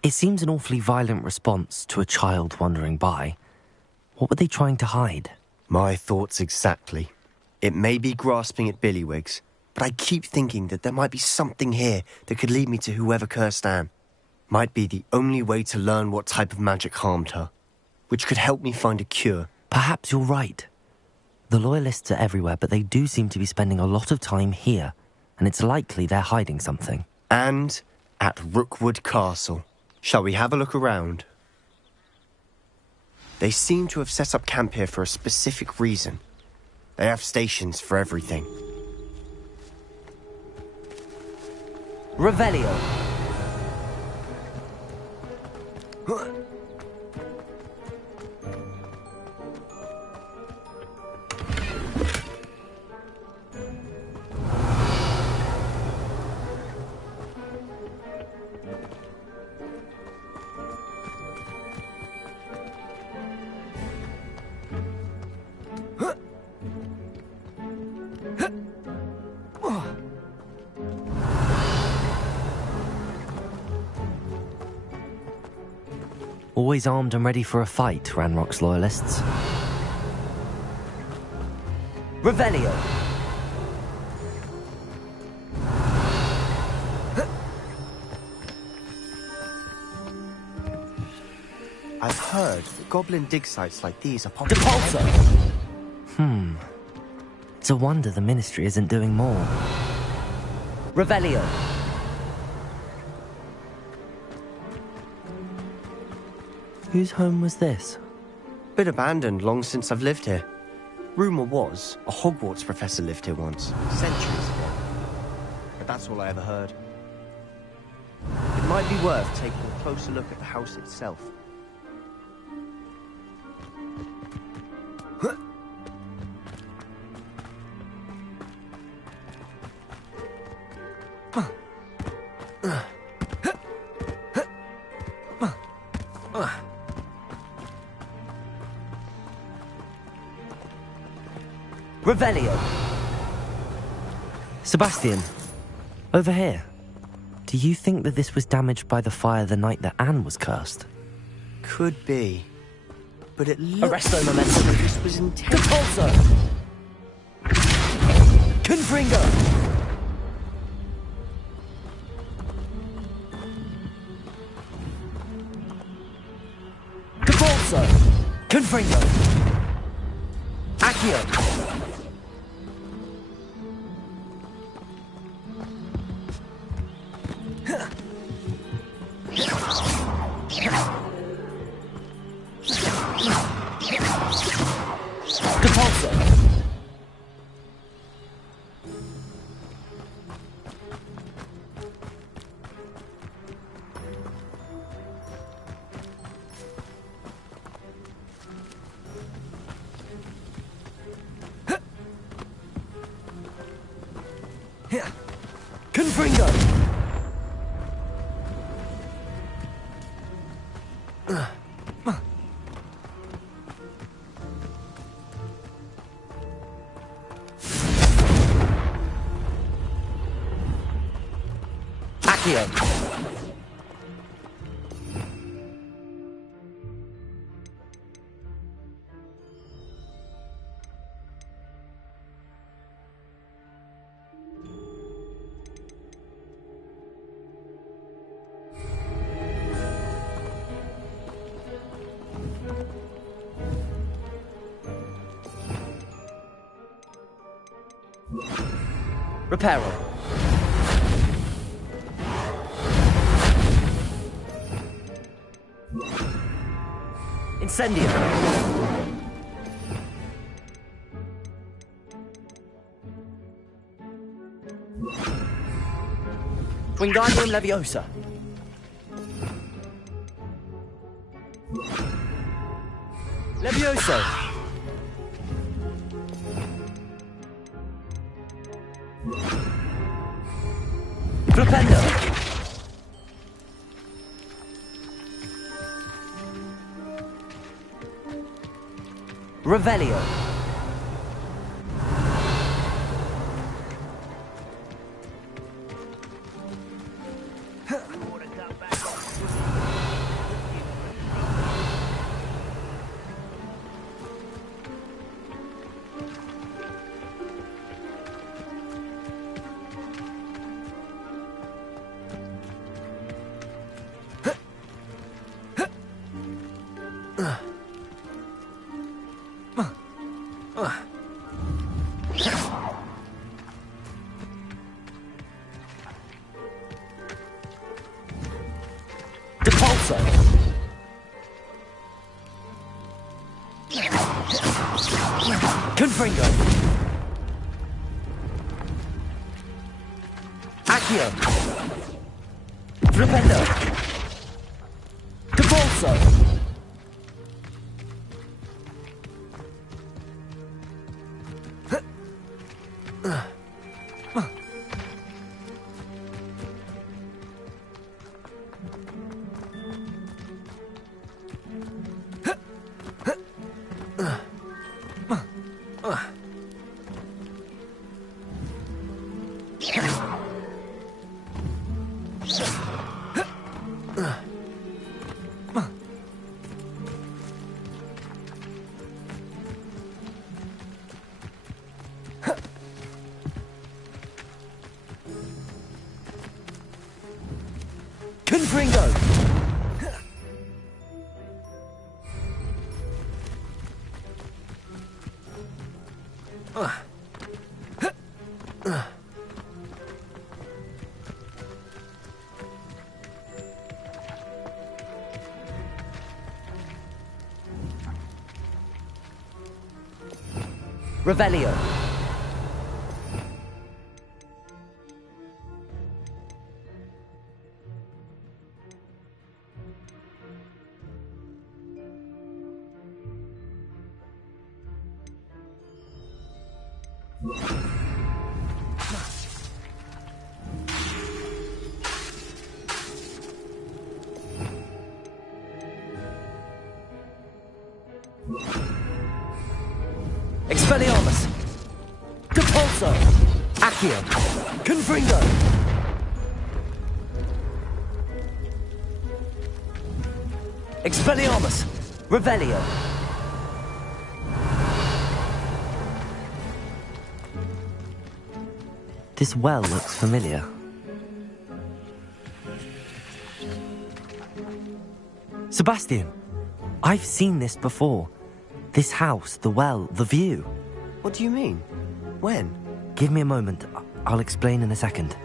It seems an awfully violent response to a child wandering by. What were they trying to hide? My thoughts exactly. It may be grasping at Billywigs, but I keep thinking that there might be something here that could lead me to whoever cursed Anne. Might be the only way to learn what type of magic harmed her, which could help me find a cure. Perhaps you're right. The Loyalists are everywhere, but they do seem to be spending a lot of time here, and it's likely they're hiding something. And at Rookwood Castle. Shall we have a look around? They seem to have set up camp here for a specific reason. They have stations for everything. Revelio. Always armed and ready for a fight, Ranrock's Loyalists. Revelio! I've heard that goblin dig sites like these are popular. It's a wonder the Ministry isn't doing more. Revelio! Whose home was this? Been abandoned long since I've lived here. Rumour was a Hogwarts professor lived here once, centuries ago. But that's all I ever heard. It might be worth taking a closer look at the house itself. Revelio! Sebastian, over here. Do you think that this was damaged by the fire the night that Anne was cursed? Could be. But it looks Arresto momentum. like this was intended. Compulso! Confringo! Compulso! Confringo! Accio! Confringo! Accio! Reparo. Incendio. Wingardium Leviosa. Levioso. Flipendo. Revelio. Confringo. Accio. Flipendo. Debolso. Confringo. Revelio. Expelliarmus! Depulso! Accio! Confringo! Expelliarmus! Revelio! This well looks familiar. Sebastian! I've seen this before. This house, the well, the view. What do you mean? When? Give me a moment. I'll explain in a second.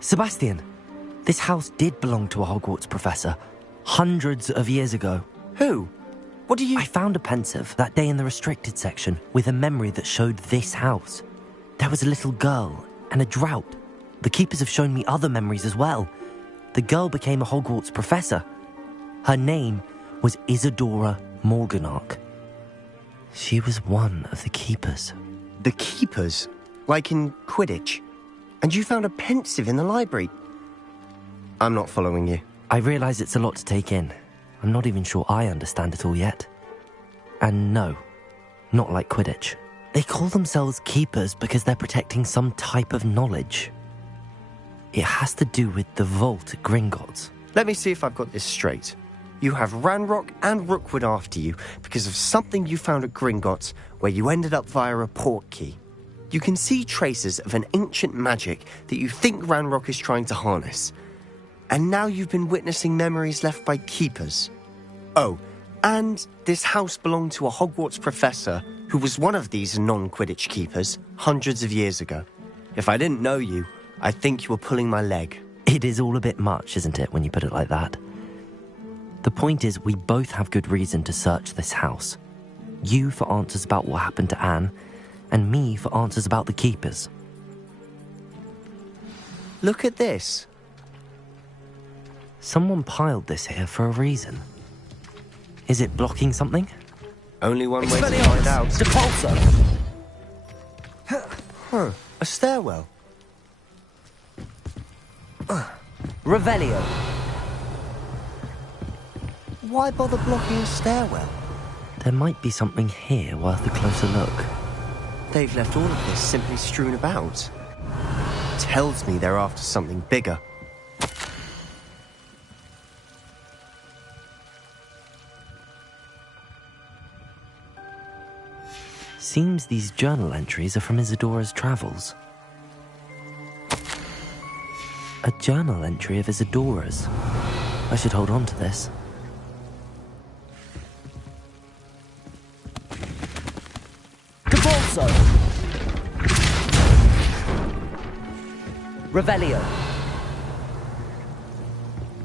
Sebastian, this house did belong to a Hogwarts professor hundreds of years ago. Who? What do you... I found a pensive that day in the restricted section with a memory that showed this house. There was a little girl and a drought. The keepers have shown me other memories as well. The girl became a Hogwarts professor. Her name was Isadora Morganach. She was one of the keepers. The keepers? Like in Quidditch? And you found a pensive in the library? I'm not following you. I realise it's a lot to take in. I'm not even sure I understand it all yet. And no, not like Quidditch. They call themselves keepers because they're protecting some type of knowledge. It has to do with the vault at Gringotts. Let me see if I've got this straight. You have Ranrock and Rookwood after you because of something you found at Gringotts where you ended up via a portkey. You can see traces of an ancient magic that you think Ranrock is trying to harness. And now you've been witnessing memories left by keepers. Oh, and this house belonged to a Hogwarts professor who was one of these non-Quidditch keepers hundreds of years ago. If I didn't know you, I think you were pulling my leg. It is all a bit much, isn't it, when you put it like that? The point is, we both have good reason to search this house. You for answers about what happened to Anne, and me for answers about the keepers. Look at this. Someone piled this here for a reason. Is it blocking something? Only one way to find out. Depulso! Huh. A stairwell. Revelio. Why bother blocking a stairwell? There might be something here worth a closer look. They've left all of this simply strewn about. Tells me they're after something bigger. Seems these journal entries are from Isadora's travels. A journal entry of Isadora's. I should hold on to this. Cabalso! Revelio.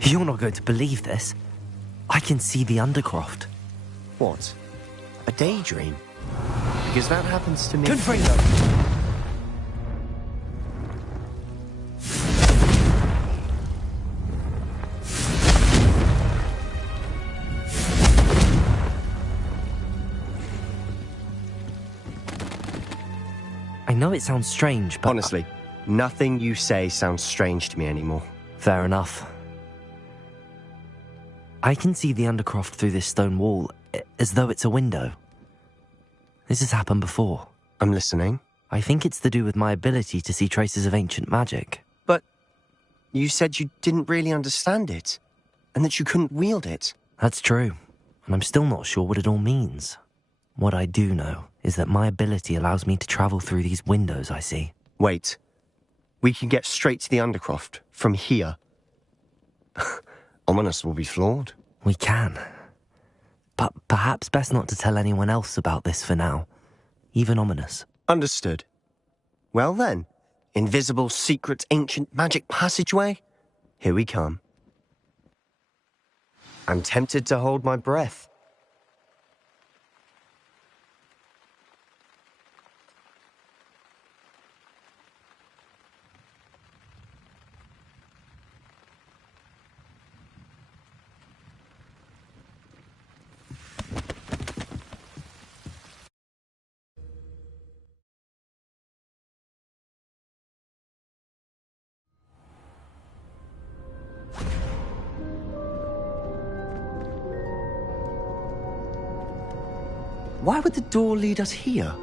You're not going to believe this. I can see the Undercroft. What? A daydream? Because that happens to me. Confringo! I know it sounds strange, but... Honestly, nothing you say sounds strange to me anymore. Fair enough. I can see the Undercroft through this stone wall, as though it's a window. This has happened before. I'm listening. I think it's to do with my ability to see traces of ancient magic. But you said you didn't really understand it, and that you couldn't wield it. That's true, and I'm still not sure what it all means. What I do know is that my ability allows me to travel through these windows I see. Wait. We can get straight to the Undercroft from here. Ominous will be floored. We can. But perhaps best not to tell anyone else about this for now. Even Ominous. Understood. Well then, invisible, secret, ancient magic passageway? Here we come. I'm tempted to hold my breath. Why would the door lead us here?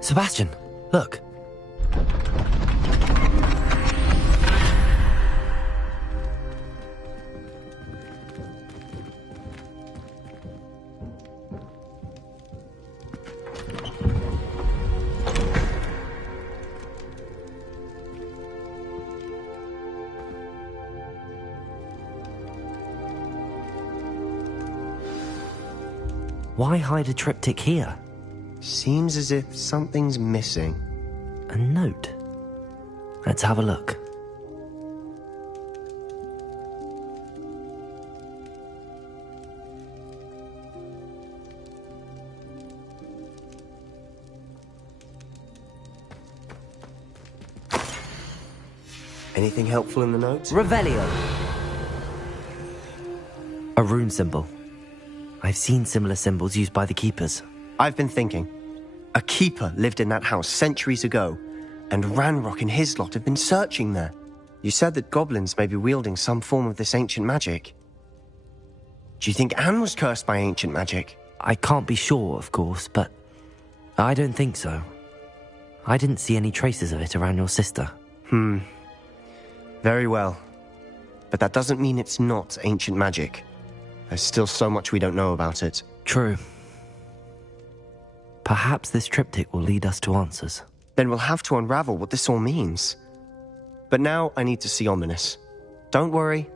Sebastian, look. Why hide a triptych here? Seems as if something's missing. A note. Let's have a look. Anything helpful in the note? Revelio. A rune symbol. I've seen similar symbols used by the keepers. I've been thinking. A keeper lived in that house centuries ago, and Ranrock and his lot have been searching there. You said that goblins may be wielding some form of this ancient magic. Do you think Anne was cursed by ancient magic? I can't be sure, of course, but I don't think so. I didn't see any traces of it around your sister. Very well. But that doesn't mean it's not ancient magic. There's still so much we don't know about it. True. Perhaps this triptych will lead us to answers. Then we'll have to unravel what this all means. But now I need to see Ominous. Don't worry,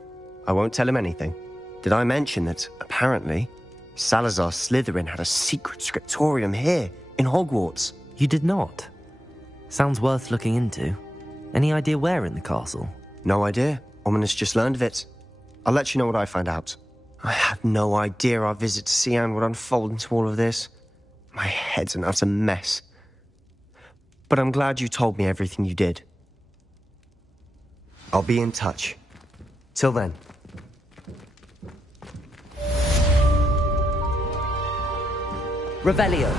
I won't tell him anything. Did I mention that, apparently, Salazar Slytherin had a secret scriptorium here, in Hogwarts? You did not? Sounds worth looking into. Any idea where in the castle? No idea. Ominous just learned of it. I'll let you know what I find out. I had no idea our visit to Cian would unfold into all of this. My head's an utter mess. But I'm glad you told me everything you did. I'll be in touch. Till then. Revelio.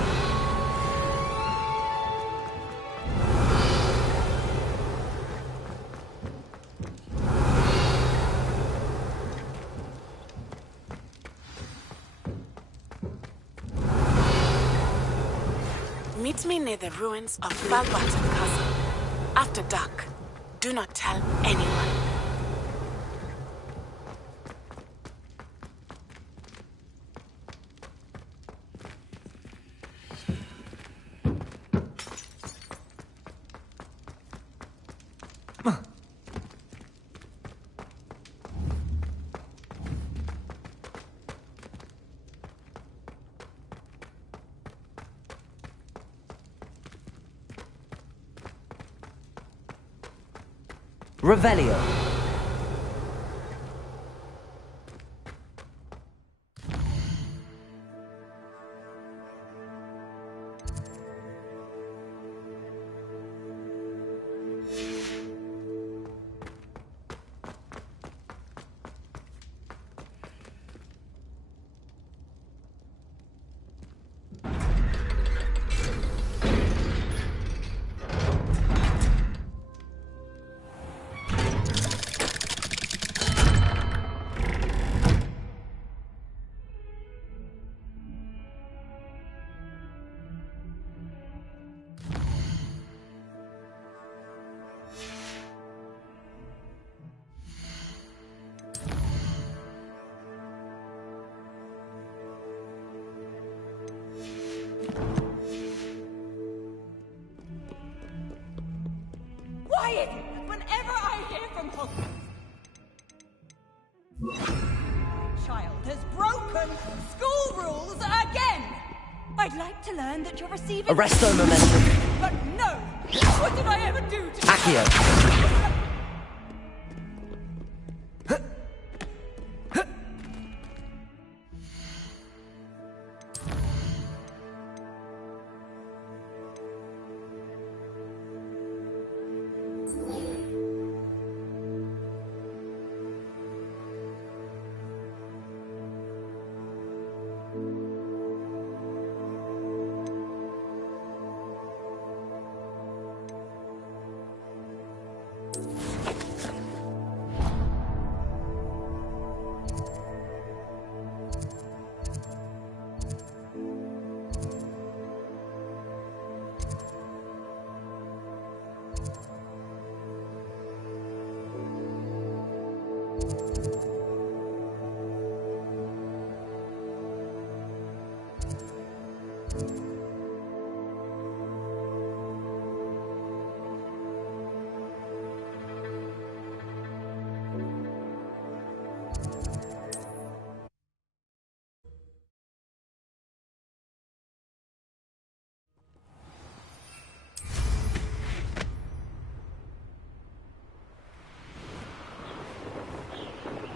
Meet me near the ruins of Balbatan Castle. After dark. Do not tell anyone. Revelio. Why is it whenever I hear from Hogwarts, child has broken school rules again? I'd like to learn that you're receiving... Arresto momentum. But no! What did I ever do to... Accio.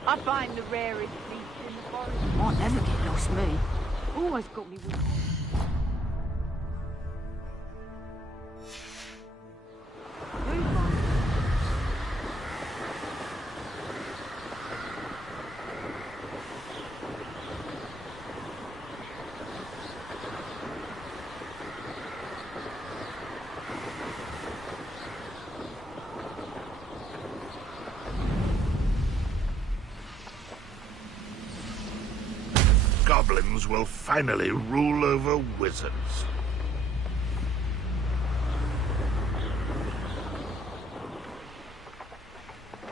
I find the rarest beast in the forest. Might never get lost, me. Always got me with... Goblins will finally rule over wizards.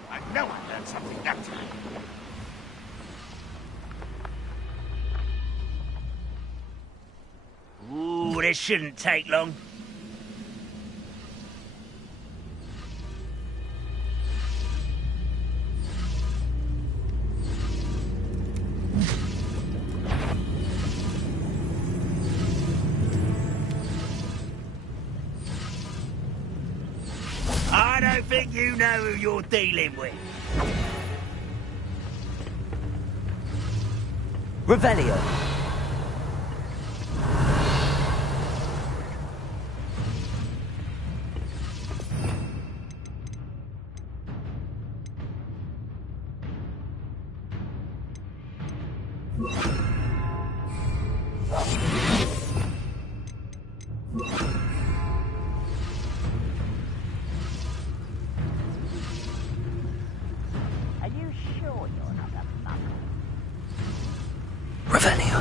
I know I learned something that time. Ooh, this shouldn't take long. I don't think you know who you're dealing with. Revelio. Are you sure you're not a muggle? Revelio.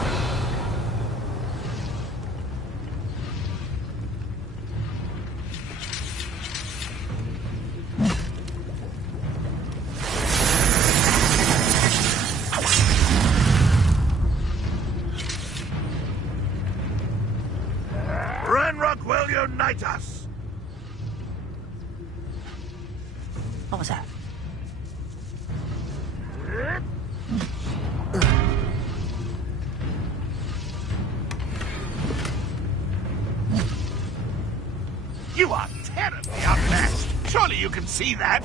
Unite us! What was that? You are terribly outmatched. Surely you can see that.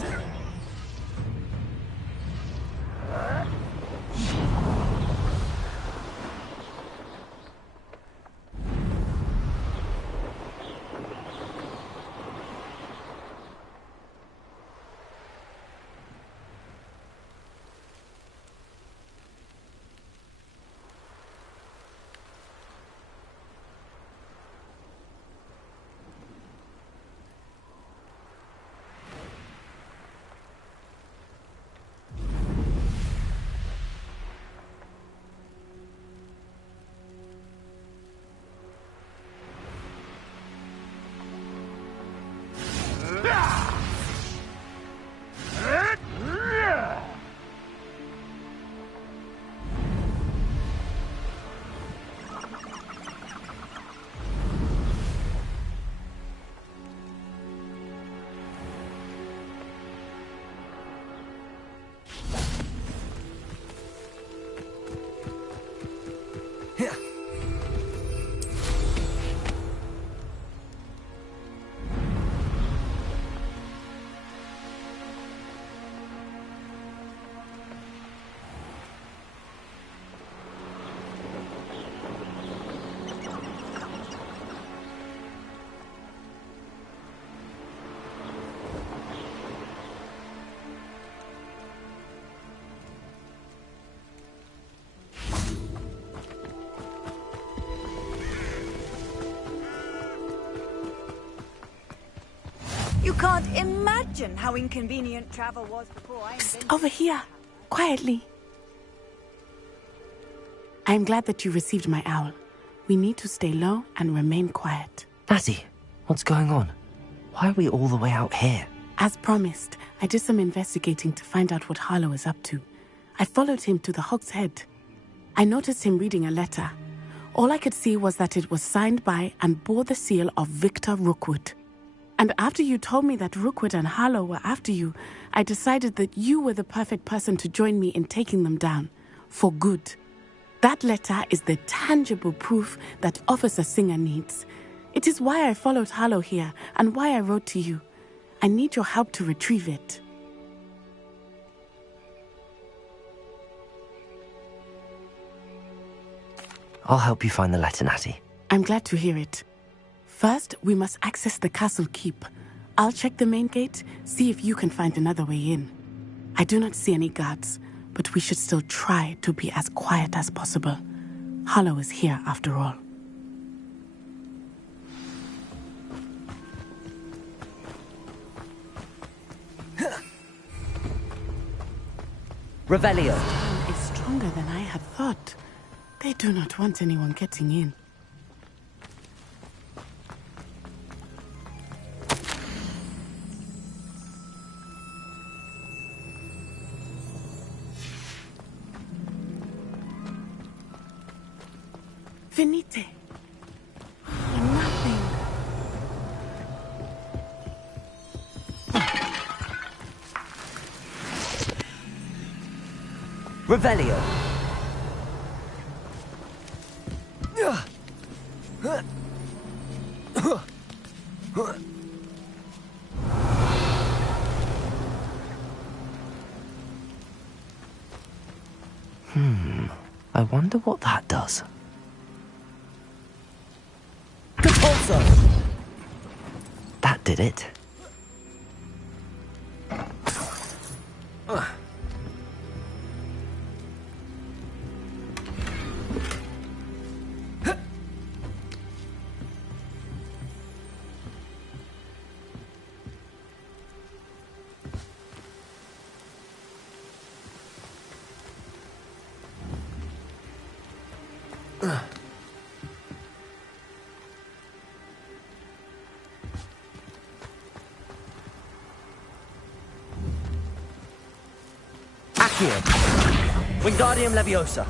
You can't imagine how inconvenient travel was before I invented... Over here, quietly. I'm glad that you received my owl. We need to stay low and remain quiet. Natty, what's going on? Why are we all the way out here? As promised, I did some investigating to find out what Harlow is up to. I followed him to the Hog's Head. I noticed him reading a letter. All I could see was that it was signed by and bore the seal of Victor Rookwood. And after you told me that Rookwood and Harlow were after you, I decided that you were the perfect person to join me in taking them down. For good. That letter is the tangible proof that Officer Singer needs. It is why I followed Harlow here and why I wrote to you. I need your help to retrieve it. I'll help you find the letter, Natty. I'm glad to hear it. First, we must access the castle keep. I'll check the main gate, see if you can find another way in. I do not see any guards, but we should still try to be as quiet as possible. Harlow is here after all. Revelio. It's stronger than I had thought. They do not want anyone getting in. Venite. Nothing. Revelio. I wonder what that does. That did it. Accio. Wingardium Leviosa.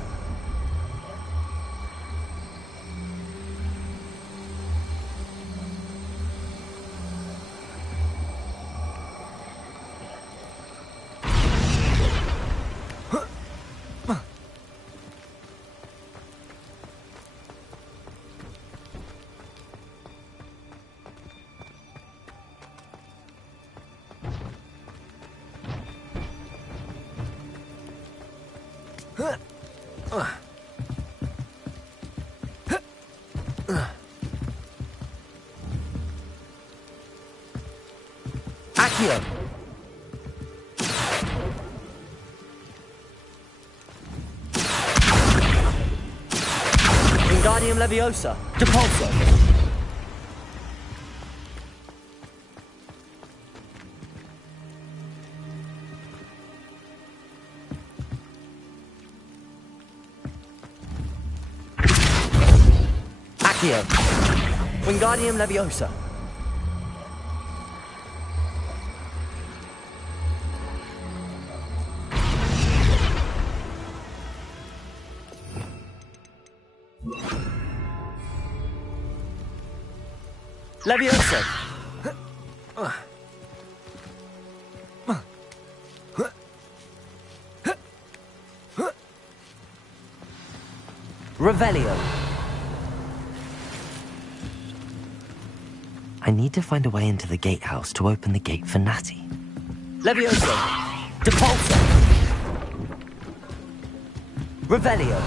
Accio! Wingardium Leviosa! Depulso! Accio! Wingardium Leviosa! Leviosa! Revelio! I need to find a way into the gatehouse to open the gate for Natty. Leviosa! Depulso! Revelio!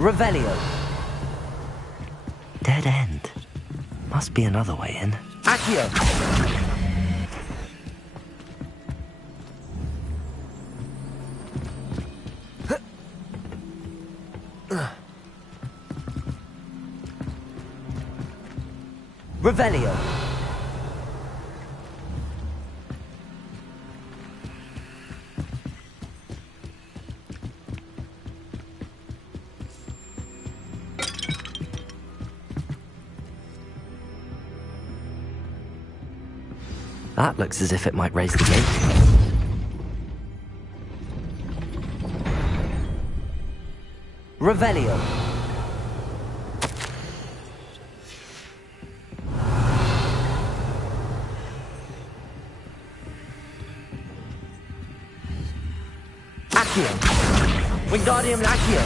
Revelio. Dead end. Must be another way in. Accio. Revelio. That looks as if it might raise the gate. Revelio. Accio. Wingardium Accio.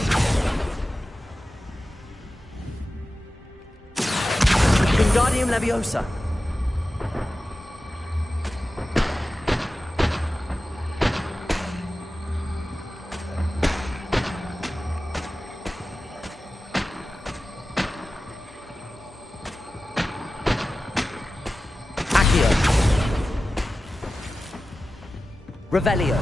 Wingardium Leviosa. Revelio.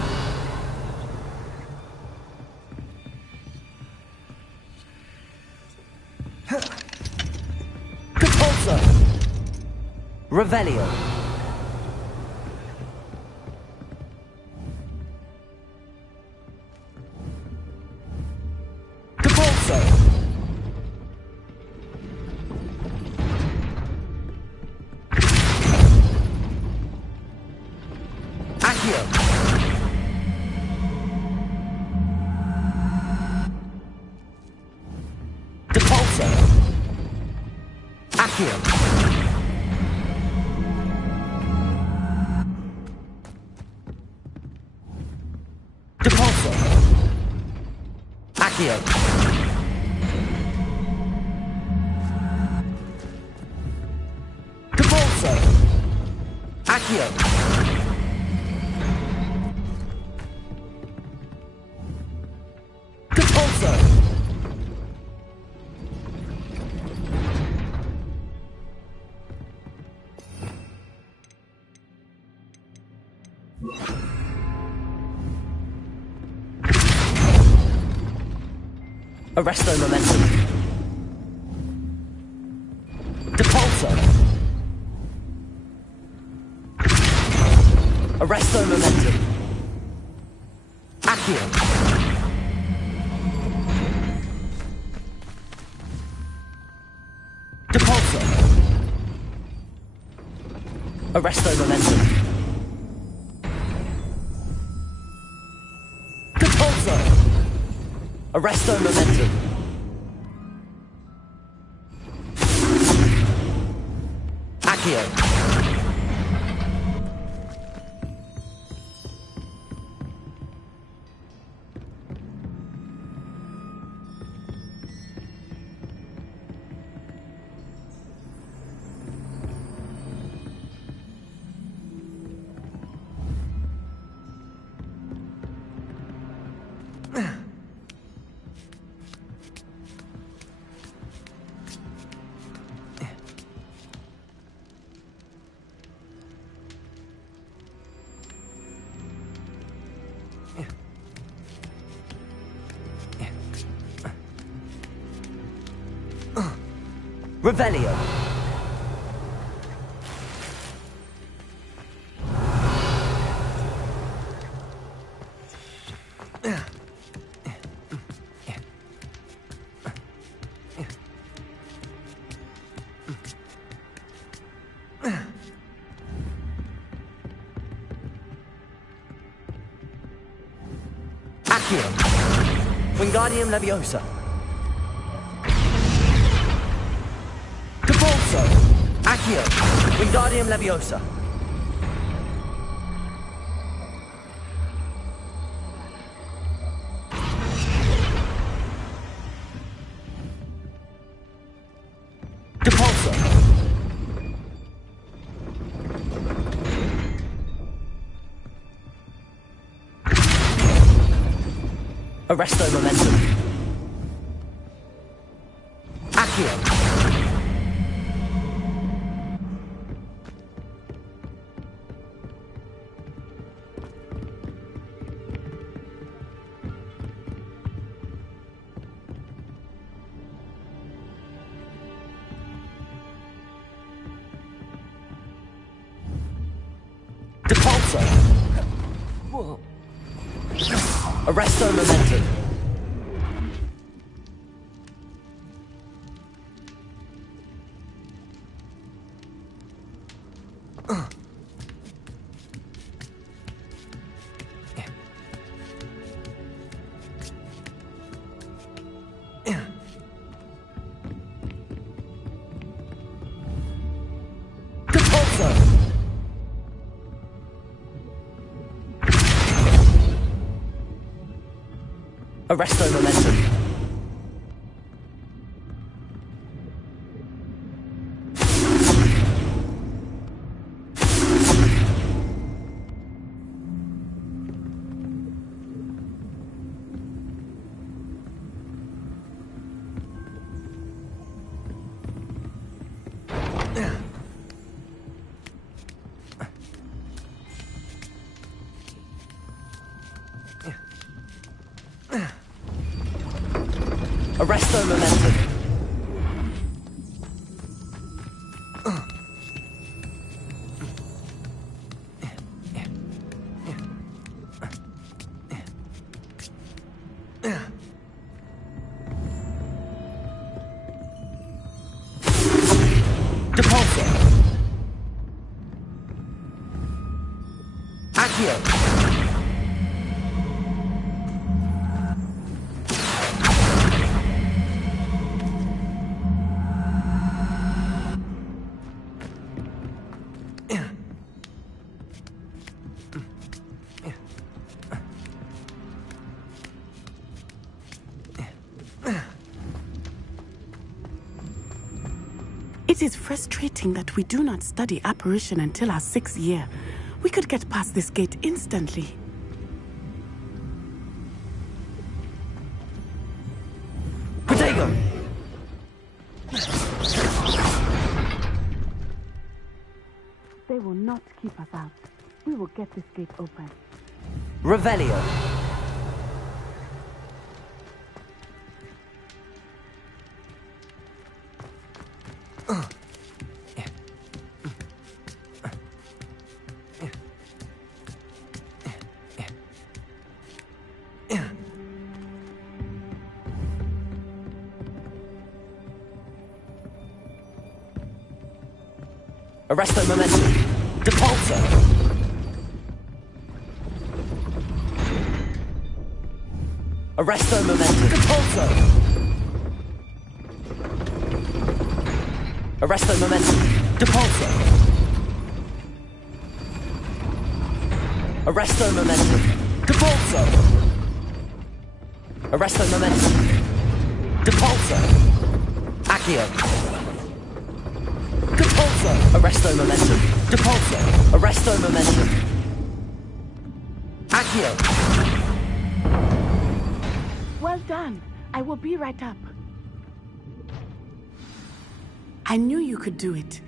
Depulso. Revelio. Depulso. Accio. Accio. Depulso. Accio. Depulso. Accio. Depulso. Arresto momentum. Depulso. Arresto momentum. Accio. Depulso. Arresto momentum. Depulso. Arresto momentum. Accio. Revelio. Accio. Wingardium Leviosa. Accio. Wingardium Leviosa. Depulso. Arresto momentum. Accio. Arresto momentum. Arresto momentum. Arresto momentum. Depulso. Accio. It is frustrating that we do not study apparition until our 6th year. We could get past this gate instantly. Protego! They will not keep us out. We will get this gate open. Revelio. Arresto momentum. Depulso. Arresto momentum. Depulso. Arresto momentum. Depulso. Arresto momentum. Depulso. Arresto momentum. Depulso. Accio. Depulso. Arresto momentum. Depulso. Arresto momentum. Accio. Well done. I will be right up. I knew you could do it.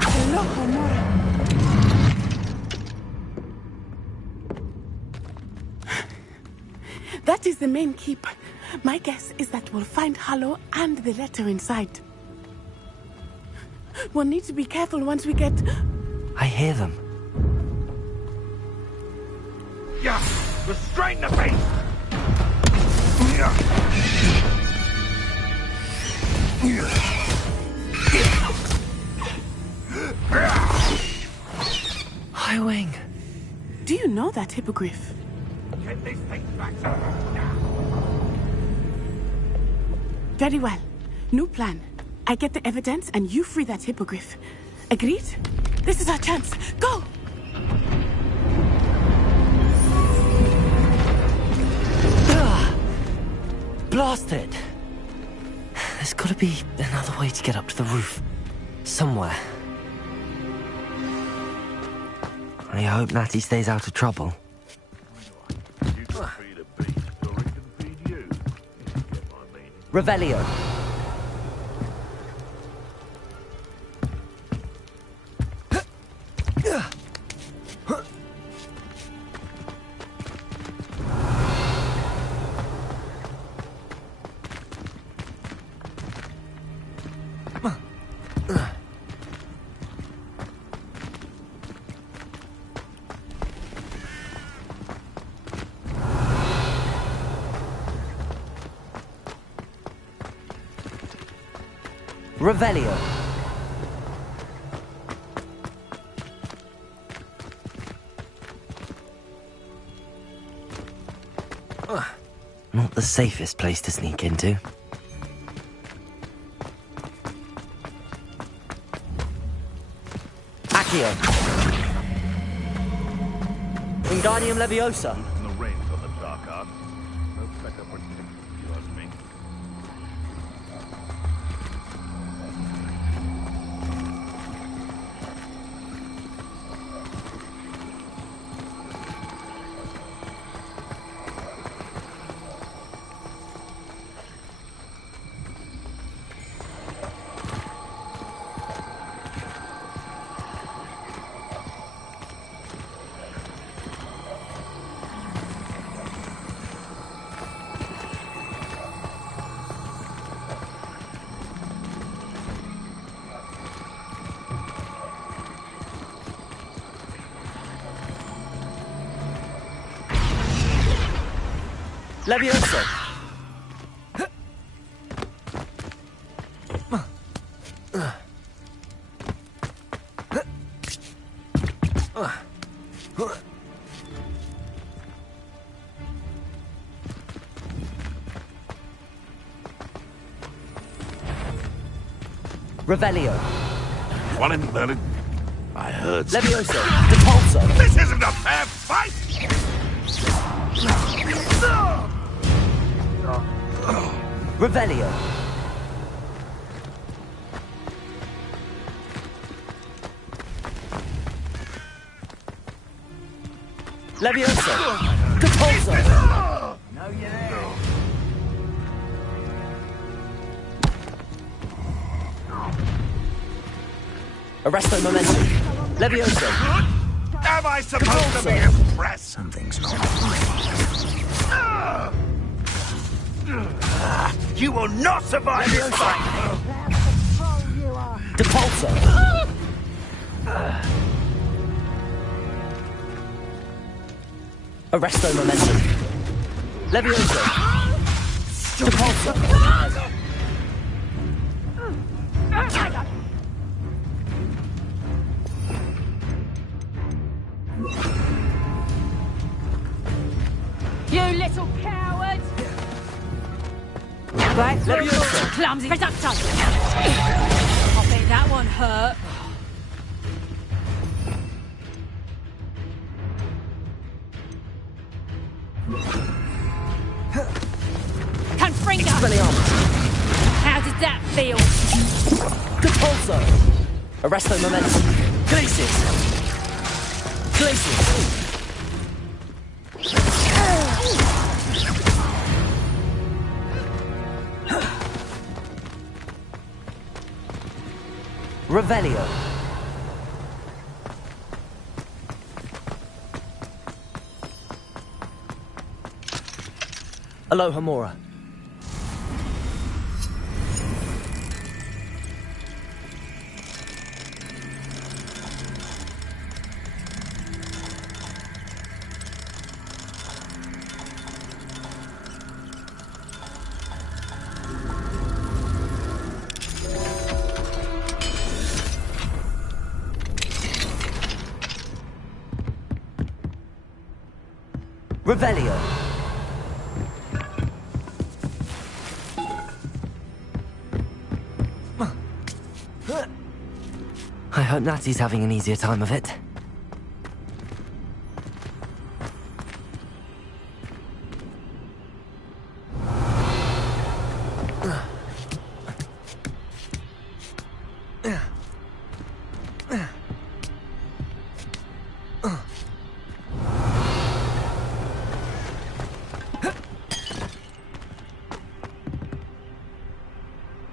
Hello, Homura. That is the main keep. My guess is that we'll find Harlow and the letter inside. We'll need to be careful once we get... I hear them. Yeah! Restrain the beast! High Wing. Do you know that hippogriff? Get this thing back to Very well. New plan. I get the evidence and you free that hippogriff. Agreed? This is our chance. Go! Blasted! There's gotta be another way to get up to the roof. Somewhere. I hope Natty stays out of trouble. You can feed a beast, or it can feed you. If you get my meaning. Revelio. Revelio. Not the safest place to sneak into. Accio. Wingardium Leviosa. The reins on the dark arts. No better protected, if you ask me. Leviosa. Revelio. One embedded. I heard. Leviosa. Depulso. This isn't a fair fight! Revelio. Leviosa. Depulso. No, you're there. Arresto momentum. Leviosa. Am I supposed to be impressed? Something's not right. You will not survive this fight! Depulso. Arresto momentum. Leviosa. Depulso. You little coward! Back through your clumsy reducto! I bet that one hurt. Confringo! How did that feel? Repulso! Arresto momentum. Glacius! Glacius! Revelio. Aloha Mora. Revelio. I hope Natty's having an easier time of it.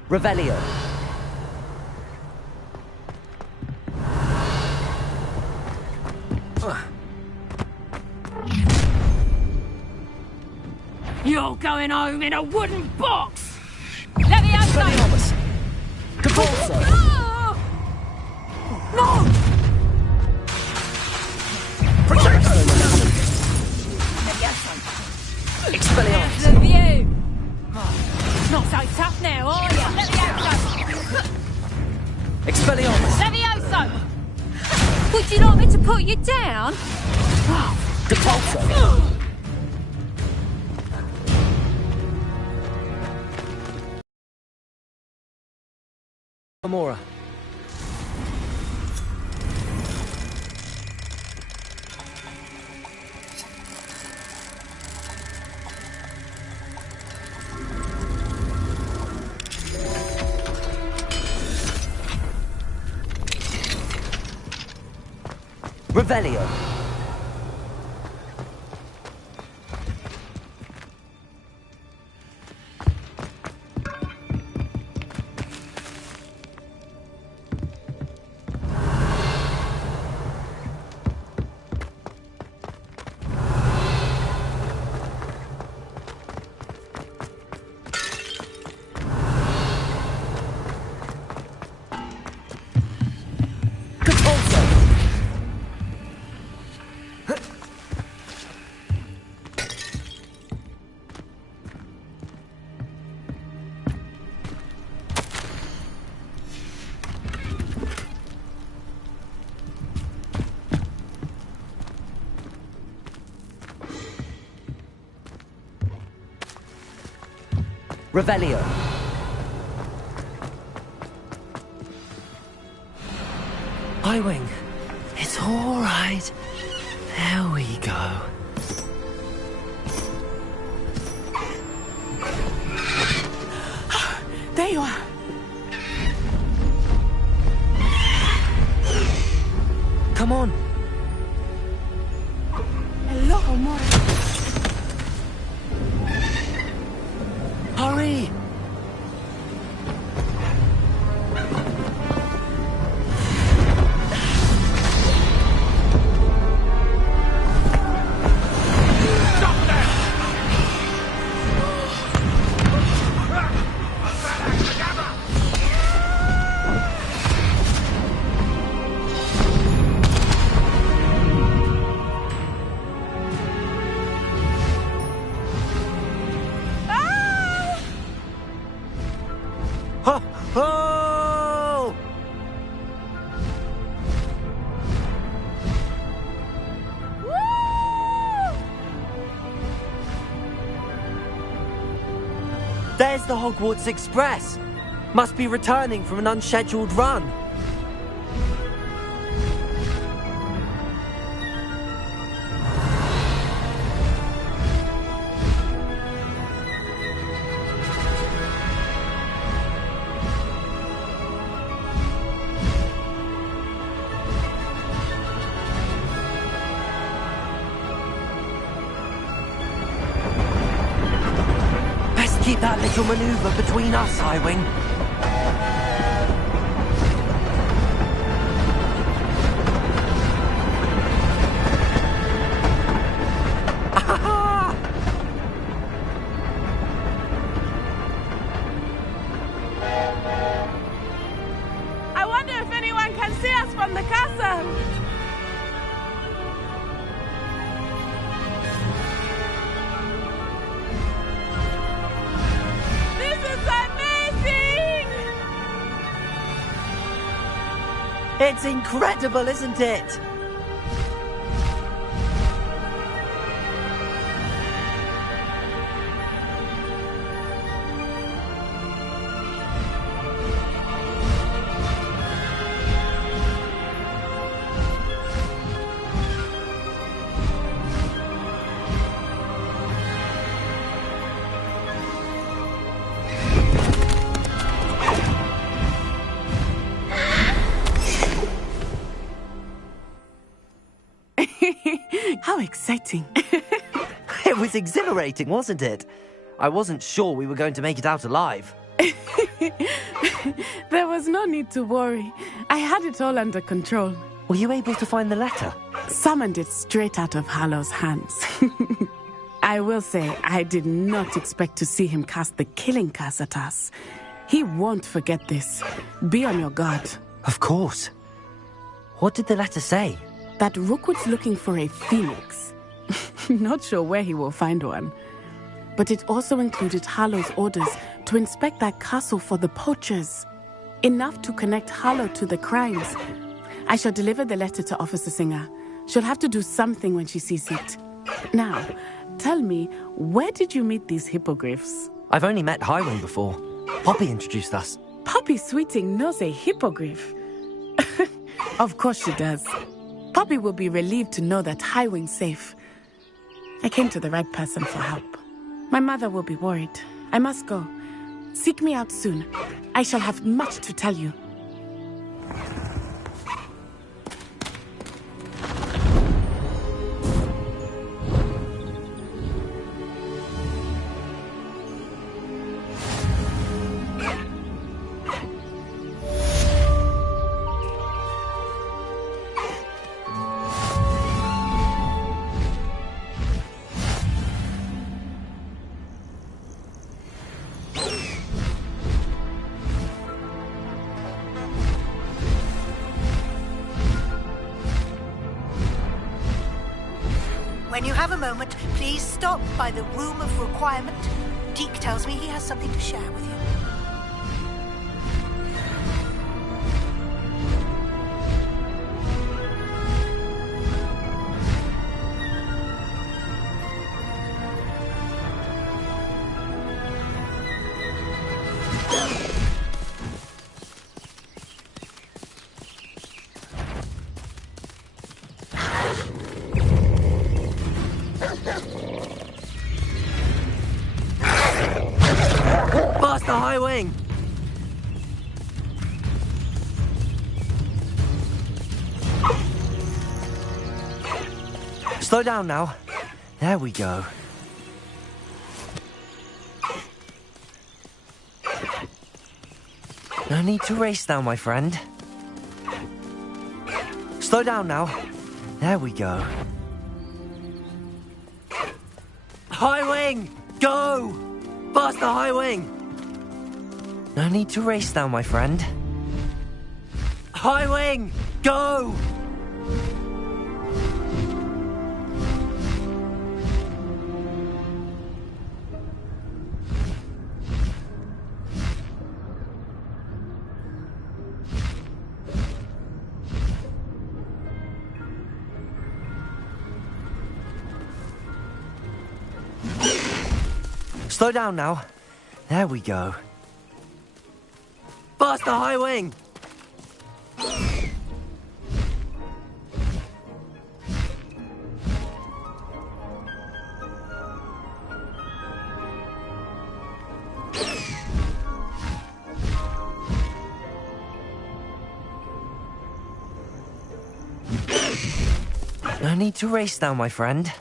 Revelio. You're going home in a wooden box! Levioso! Capulso! No! Expelliarmus! The view! Not so tough now, are you? Levioso! Expelliarmus! Levioso! Would you like me to put you down? Capulso! Mora. Revelio. Revelio. I-Wing. It's all right. There we go. There you are. Come on. Hello, Mora. Hurry! There's the Hogwarts Express. Must be returning from an unscheduled run. Keep that little maneuver between us, Highwing. I wonder if anyone can see us from the castle. It's incredible, isn't it? How exciting. It was exhilarating, wasn't it? I wasn't sure we were going to make it out alive. There was no need to worry. I had it all under control. Were you able to find the letter? Summoned it straight out of Harlow's hands. I will say, I did not expect to see him cast the killing curse at us. He won't forget this. Be on your guard. Of course. What did the letter say? That Rookwood's looking for a phoenix. Not sure where he will find one. But it also included Harlow's orders to inspect that castle for the poachers. Enough to connect Harlow to the crimes. I shall deliver the letter to Officer Singer. She'll have to do something when she sees it. Now, tell me, where did you meet these hippogriffs? I've only met Highwing before. Poppy introduced us. Poppy Sweeting knows a hippogriff. Of course she does. Poppy will be relieved to know that Highwing's safe. I came to the right person for help. My mother will be worried. I must go. Seek me out soon. I shall have much to tell you. When you have a moment, please stop by the Room of Requirement. Deke tells me he has something to share with you. Faster, Highwing! Slow down now. There we go. No need to race now, my friend. Slow down now. There we go. Highwing! Go! Faster, Highwing! No need to race now, my friend. Highwing! Go! Slow down now. There we go. Faster, High Wing! No need to race now, my friend.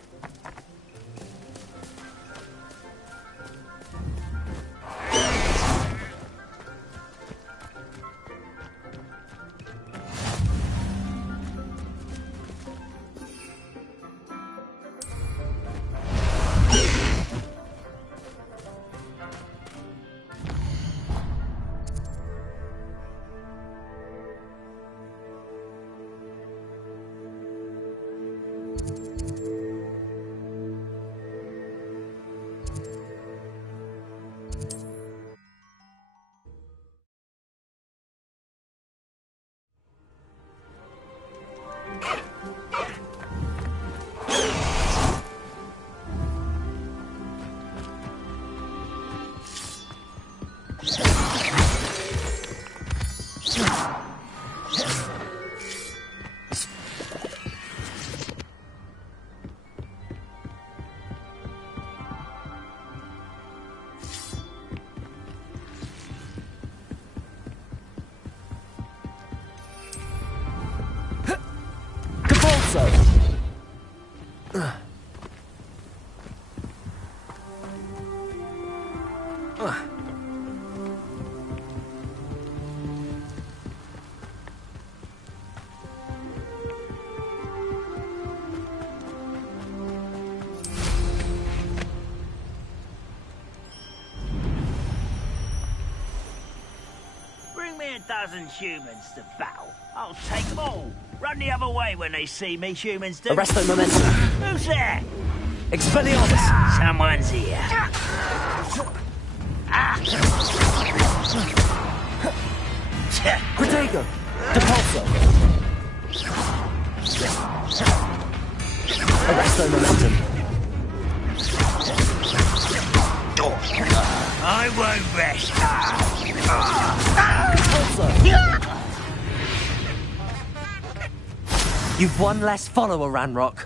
Bring me a dozen humans to battle. I'll take them all. Run the other way when they see me, humans do. Arrest the momentum. Who's there? Expelliarmus! Someone's here. Protego! Depulso! Arresto momentum. I won't rest. You've one less follower, Ranrock.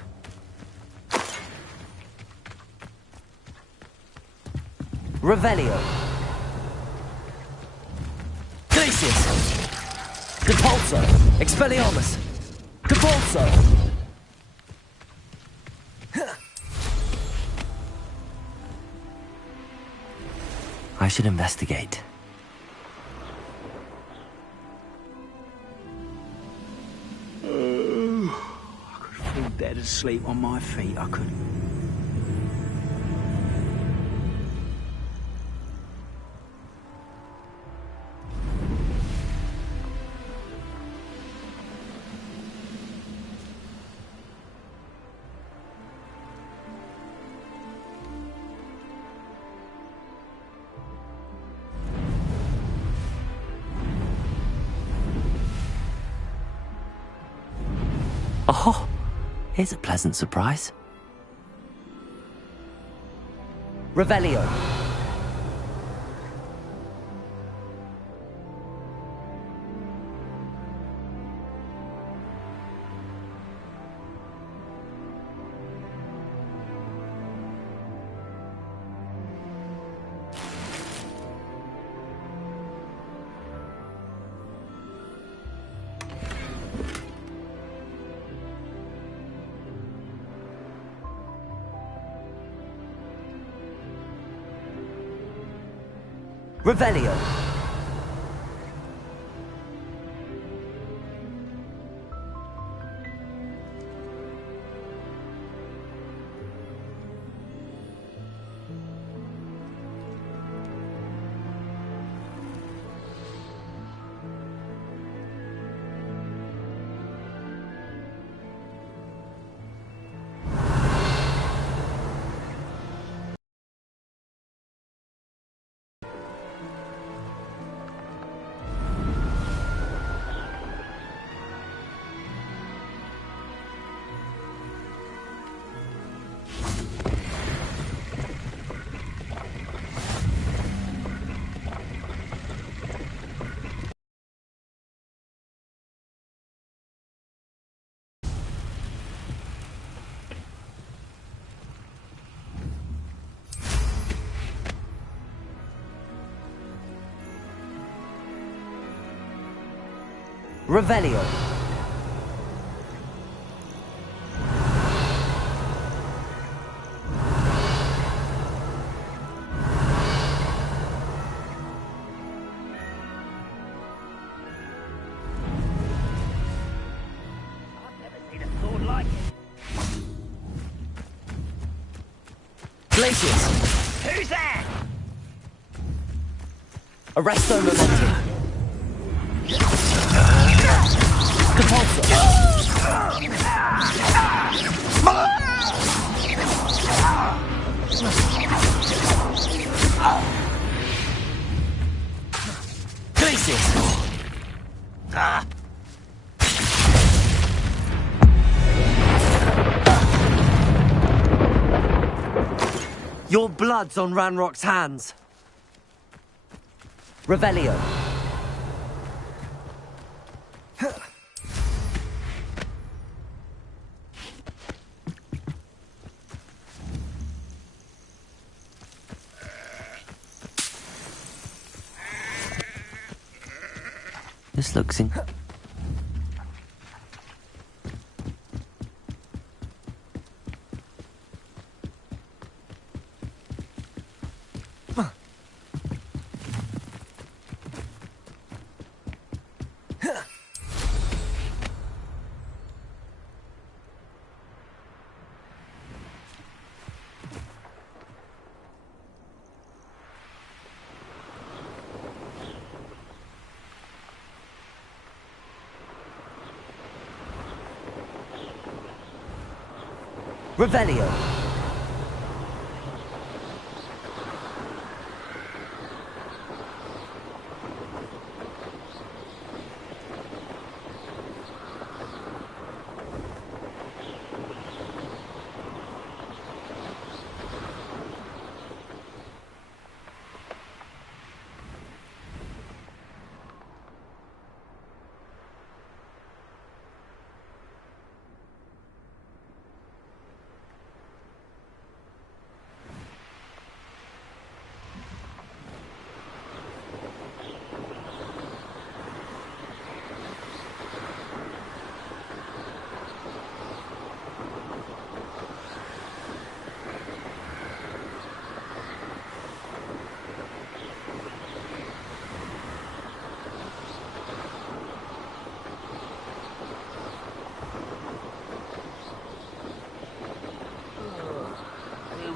Revelio. Glacius. Depulso. Expelliarmus. Depulso. I should investigate. I could fall dead asleep on my feet, I could. Oh, here's a pleasant surprise. Revelio. Revelio. Revelio. Glacius. Who's there? Arresto Momentum. Compulsor. Glacius. Your blood's on Ranrock's hands. Revelio. This looks in... Revelio.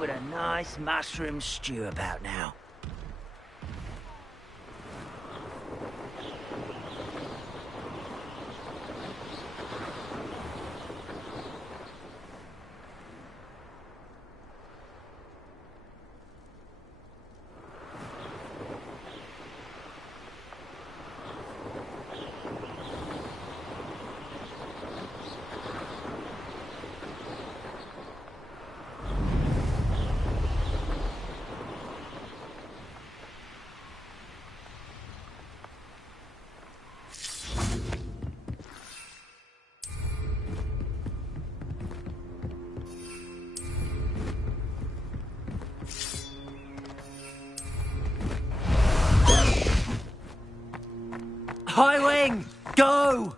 With a nice mushroom stew about now. High Wing! Go!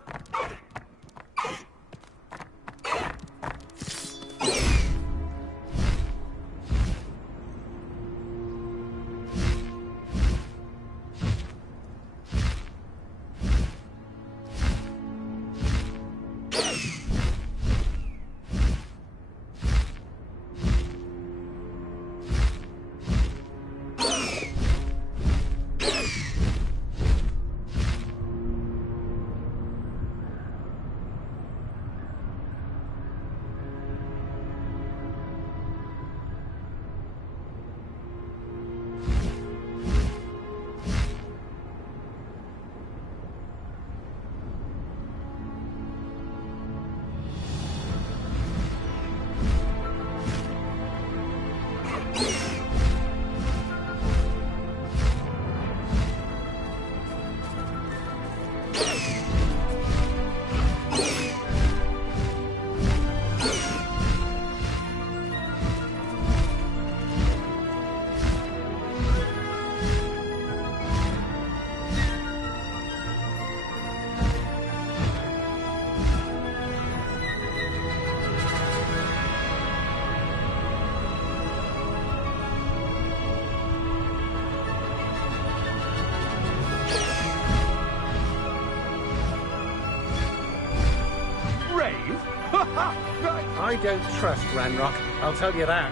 I don't trust Ranrock, I'll tell you that.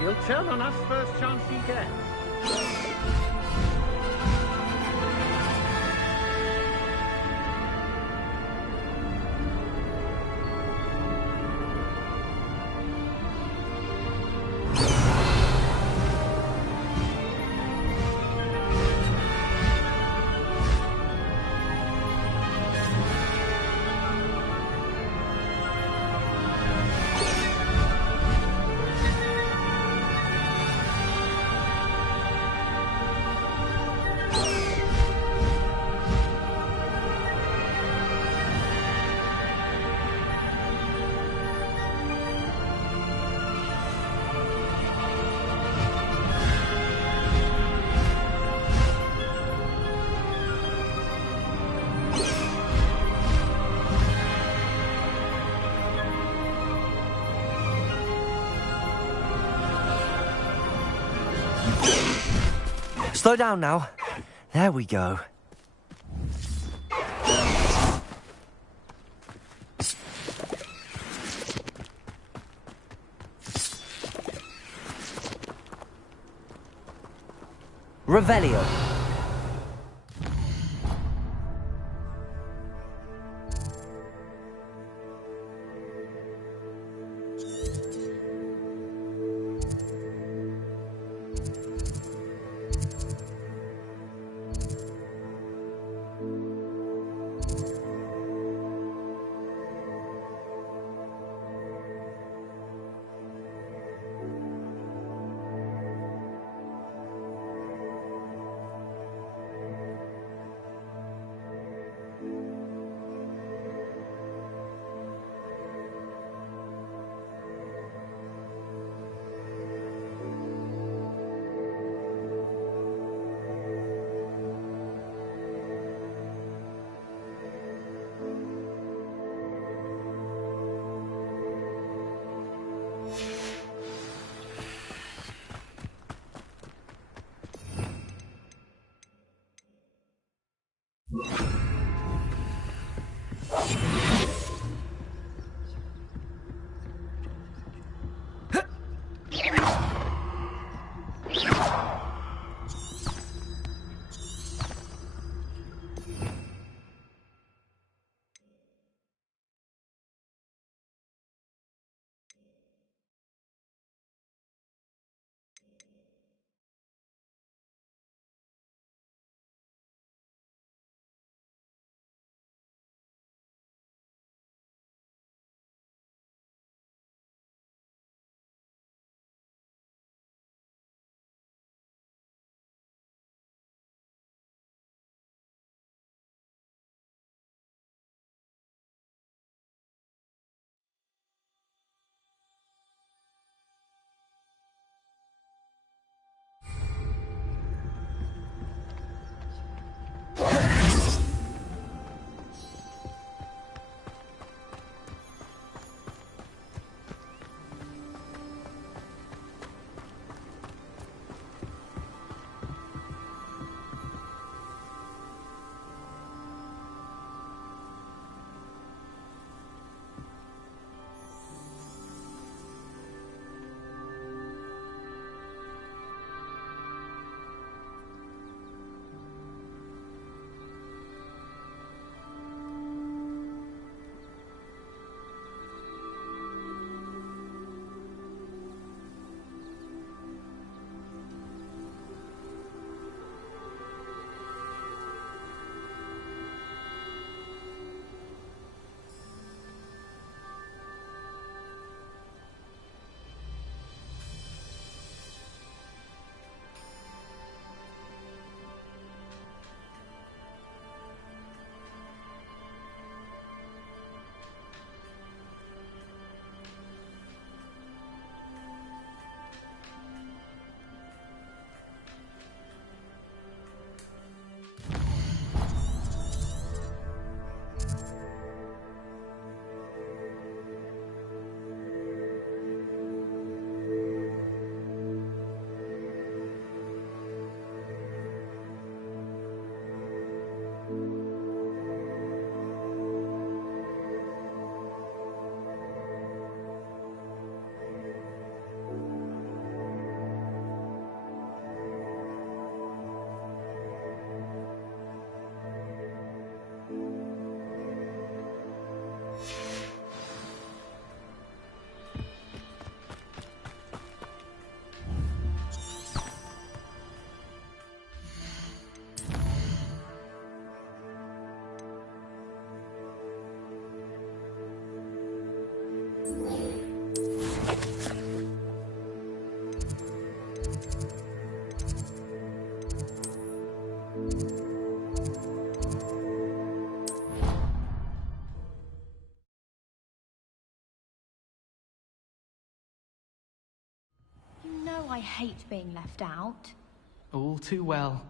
He'll turn on us first chance he gets. Slow down now. There we go. Revelio. I hate being left out. All too well.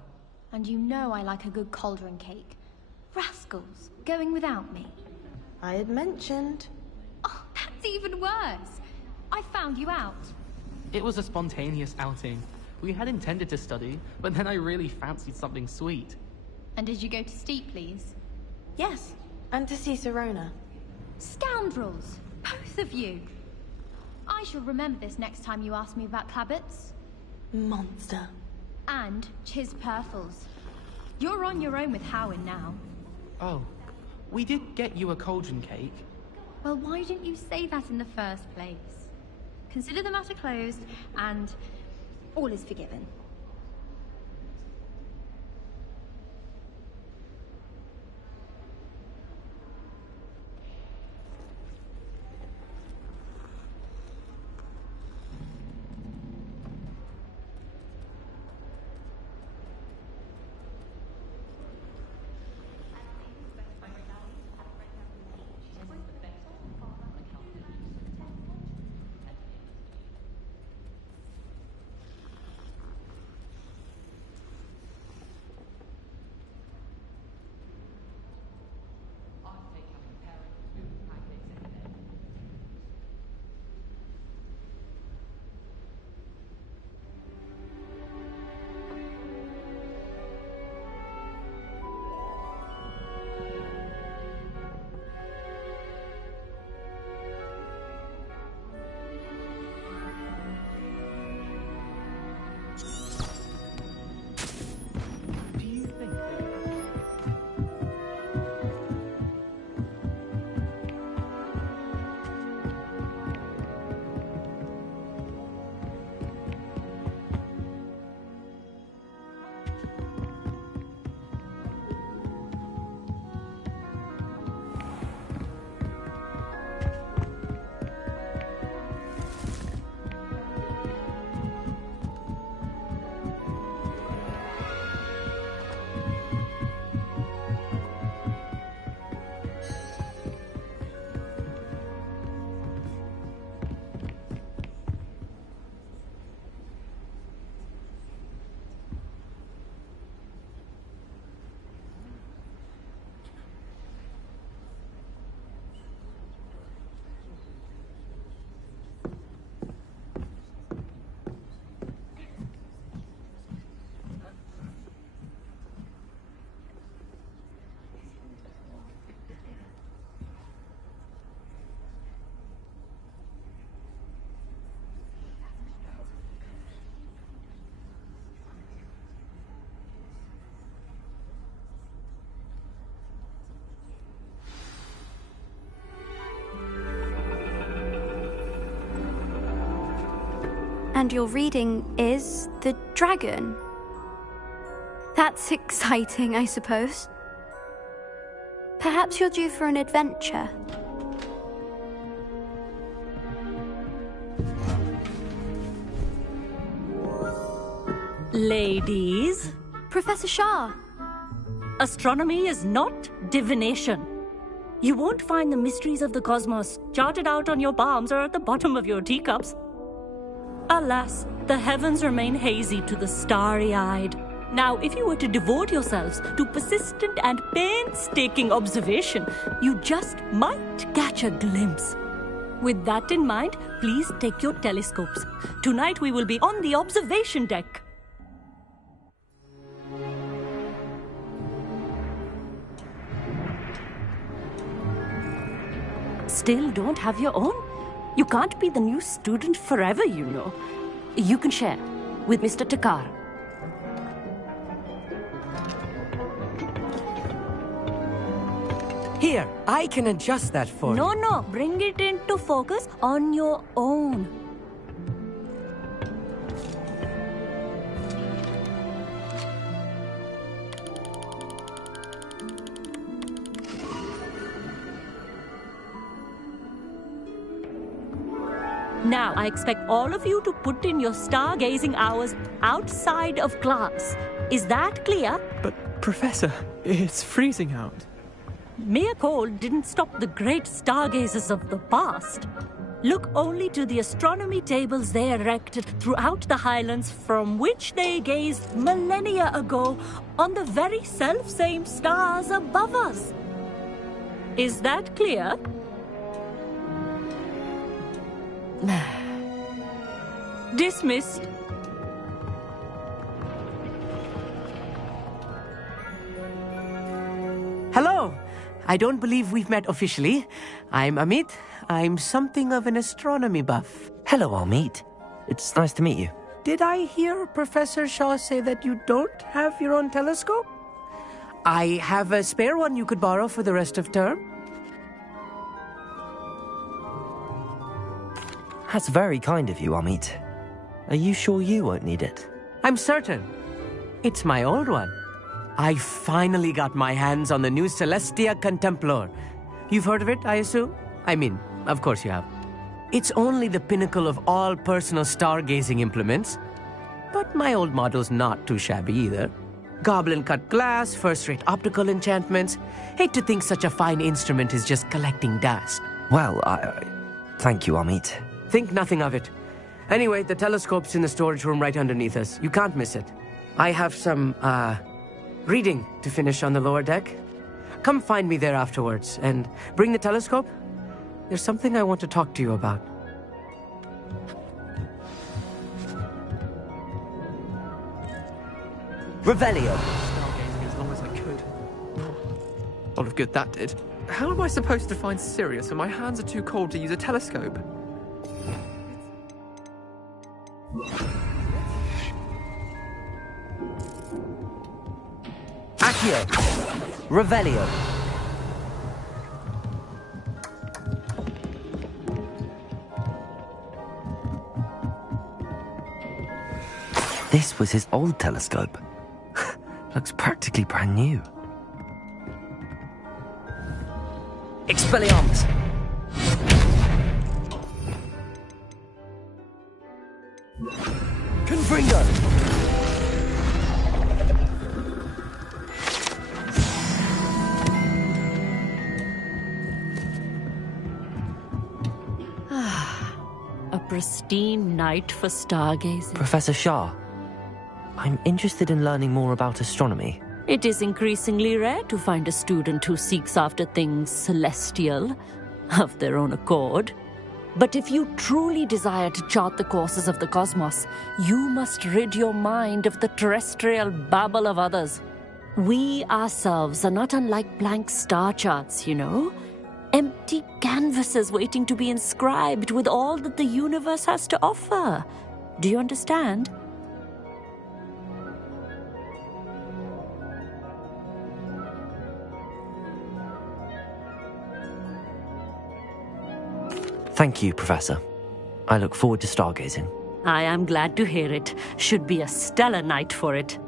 And you know I like a good cauldron cake. Rascals, going without me. I had mentioned. Oh, that's even worse. I found you out. It was a spontaneous outing. We had intended to study, but then I really fancied something sweet. And did you go to Steepley's? Yes, and to see Serona. Scoundrels! Both of you! I shall remember this next time you ask me about Clabbits. Monster. And Chiz Purfles. You're on your own with Howin now. Oh, we did get you a cauldron cake. Well, why didn't you say that in the first place? Consider the matter closed, and all is forgiven. And your reading is The Dragon. That's exciting, I suppose. Perhaps you're due for an adventure. Ladies. Professor Shah. Astronomy is not divination. You won't find the mysteries of the cosmos charted out on your palms or at the bottom of your teacups. Alas, the heavens remain hazy to the starry-eyed. Now, if you were to devote yourselves to persistent and painstaking observation, you just might catch a glimpse. With that in mind, please take your telescopes. Tonight we will be on the observation deck. Still don't have your own? You can't be the new student forever, you know. You can share with Mr. Takar. Here, I can adjust that for you. No, bring it into focus on your own. Now, I expect all of you to put in your stargazing hours outside of class. Is that clear? But, Professor, it's freezing out. Mere cold didn't stop the great stargazers of the past. look only to the astronomy tables they erected throughout the Highlands, from which they gazed millennia ago on the very self-same stars above us. Is that clear? Dismissed. Hello. I don't believe we've met officially. I'm Amit. I'm something of an astronomy buff. Hello, Amit. It's nice to meet you. Did I hear Professor Shaw say that you don't have your own telescope? I have a spare one you could borrow for the rest of term. That's very kind of you, Amit. Are you sure you won't need it? I'm certain. It's my old one. I finally got my hands on the new Celestia Contemplar. You've heard of it, I assume? I mean, of course you have. It's only the pinnacle of all personal stargazing implements. But my old model's not too shabby either. Goblin-cut glass, first-rate optical enchantments. Hate to think such a fine instrument is just collecting dust. Well, thank you, Amit. Think nothing of it. Anyway, the telescope's in the storage room right underneath us. You can't miss it. I have some, reading to finish on the lower deck. Come find me there afterwards, and bring the telescope. There's something I want to talk to you about. Revelio. Stargazing as long as I could. A lot of good that did. How am I supposed to find Sirius when my hands are too cold to use a telescope? Accio. Revelio. This was his old telescope. Looks practically brand new. Expelliarmus! Confringo! A pristine night for stargazing. Professor Shah, I'm interested in learning more about astronomy. It is increasingly rare to find a student who seeks after things celestial, of their own accord. But if you truly desire to chart the courses of the cosmos, you must rid your mind of the terrestrial babble of others. We ourselves are not unlike blank star charts, you know. Empty canvases waiting to be inscribed with all that the universe has to offer. Do you understand? Thank you, Professor. I look forward to stargazing. I am glad to hear it. Should be a stellar night for it.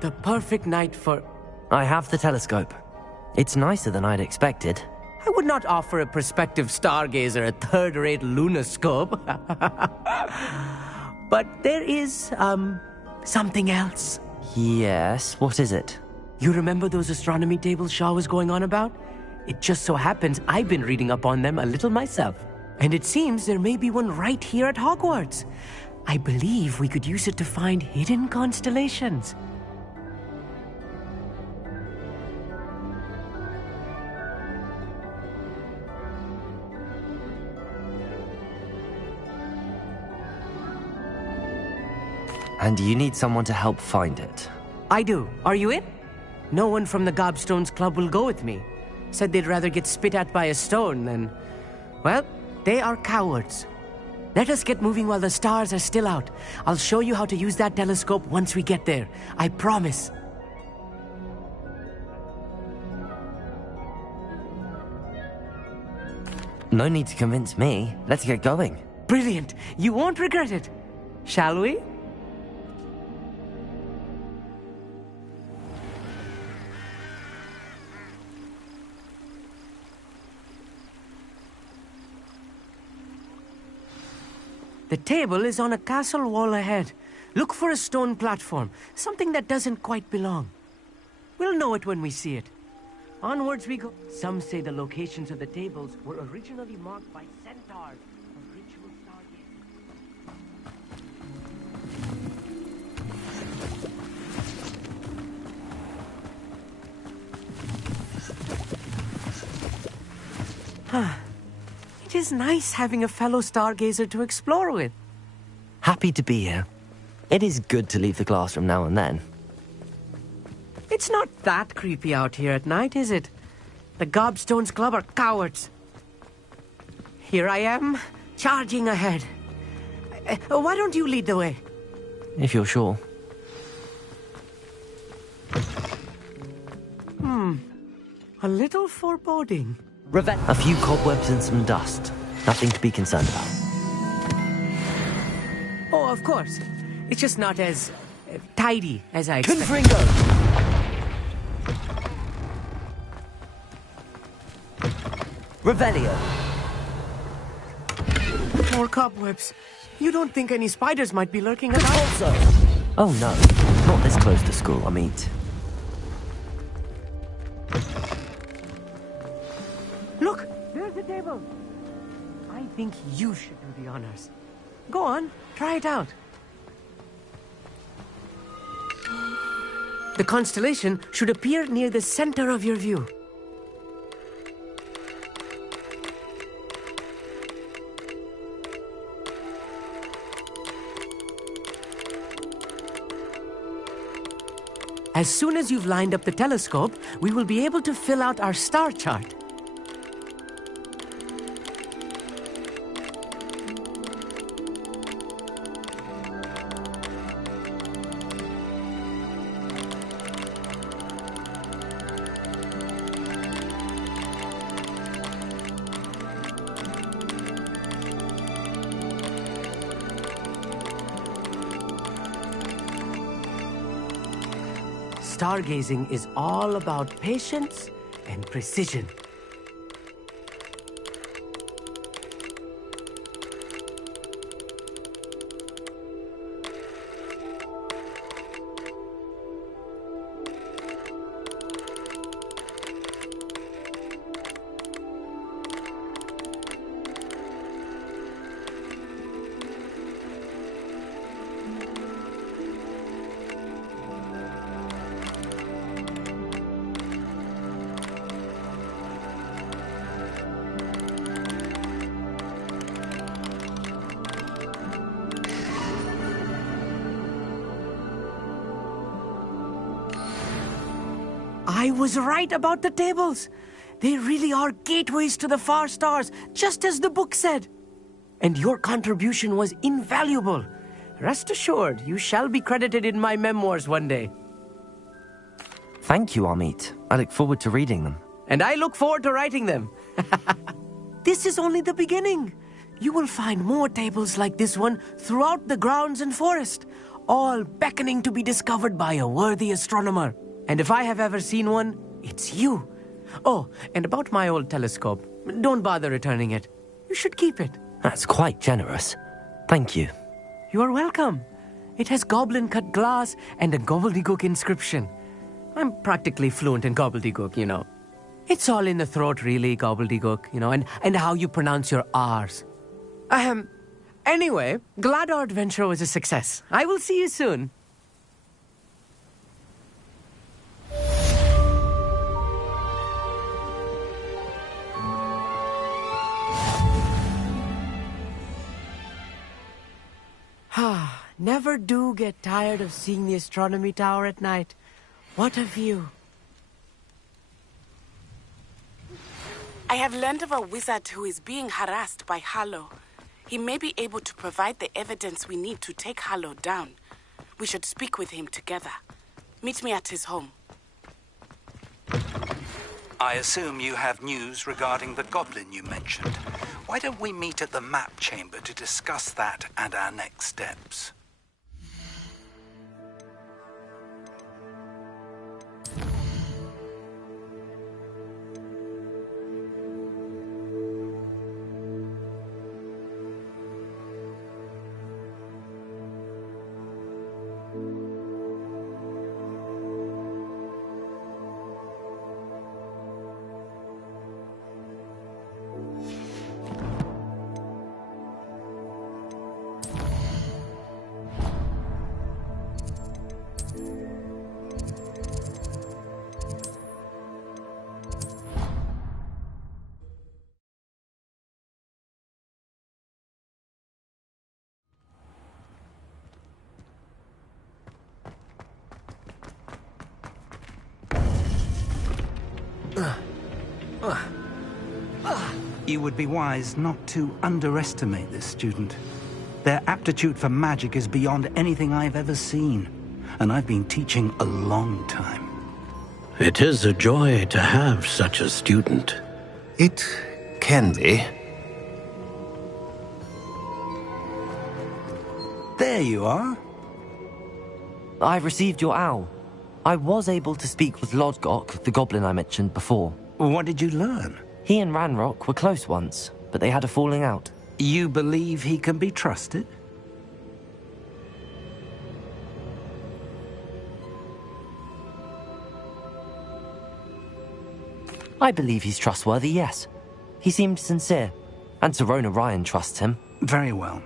The perfect night for... I have the telescope. It's nicer than I'd expected. I would not offer a prospective stargazer a third-rate lunoscope. But there is, something else. Yes, what is it? You remember those astronomy tables Shaw was going on about? It just so happens I've been reading up on them a little myself. And it seems there may be one right here at Hogwarts. I believe we could use it to find hidden constellations. And you need someone to help find it. I do. Are you in? No one from the Gobstones Club will go with me. Said they'd rather get spit at by a stone than... Well, they are cowards. Let us get moving while the stars are still out. I'll show you how to use that telescope once we get there. I promise. No need to convince me. Let's get going. Brilliant. You won't regret it. Shall we? The table is on a castle wall ahead. Look for a stone platform, something that doesn't quite belong. We'll know it when we see it. Onwards we go. Some say the locations of the tables were originally marked by centaurs or ritual stargazers. It is nice having a fellow stargazer to explore with. Happy to be here. It is good to leave the classroom now and then. It's not that creepy out here at night, is it? The Gobstones Club are cowards. Here I am, charging ahead. Why don't you lead the way? If you're sure. A little foreboding. A few cobwebs and some dust. Nothing to be concerned about. Oh, of course. It's just not as tidy as I expected. Confringo! Revelio. More cobwebs. You don't think any spiders might be lurking about? Also. Oh no, not this close to school, I mean. Look, there's the table. I think you should do the honors. Go on, try it out. The constellation should appear near the center of your view. As soon as you've lined up the telescope, we will be able to fill out our star chart. Stargazing is all about patience and precision. I was right about the tables. They really are gateways to the far stars, just as the book said. And your contribution was invaluable. Rest assured, you shall be credited in my memoirs one day. Thank you, Amit. I look forward to reading them. And I look forward to writing them. This is only the beginning. You will find more tables like this one throughout the grounds and forest, all beckoning to be discovered by a worthy astronomer. And if I have ever seen one, it's you. Oh, and about my old telescope, don't bother returning it. You should keep it. That's quite generous. Thank you. You are welcome. It has goblin-cut glass and a gobbledygook inscription. I'm practically fluent in gobbledygook, you know. It's all in the throat, really, gobbledygook, you know, and how you pronounce your R's. Anyway, glad our adventure was a success. I will see you soon. Never do get tired of seeing the astronomy tower at night. What a view. I have learned of a wizard who is being harassed by Harlow. He may be able to provide the evidence we need to take Harlow down. We should speak with him together. Meet me at his home. I assume you have news regarding the goblin you mentioned. Why don't we meet at the map chamber to discuss that and our next steps? You would be wise not to underestimate this student. Their aptitude for magic is beyond anything I've ever seen, and I've been teaching a long time. It is a joy to have such a student. It can be. There you are. I've received your owl. I was able to speak with Lodgok, the goblin I mentioned before. What did you learn? He and Ranrock were close once, but they had a falling out. You believe he can be trusted? I believe he's trustworthy, yes. He seemed sincere, and Serona Ryan trusts him. Very well.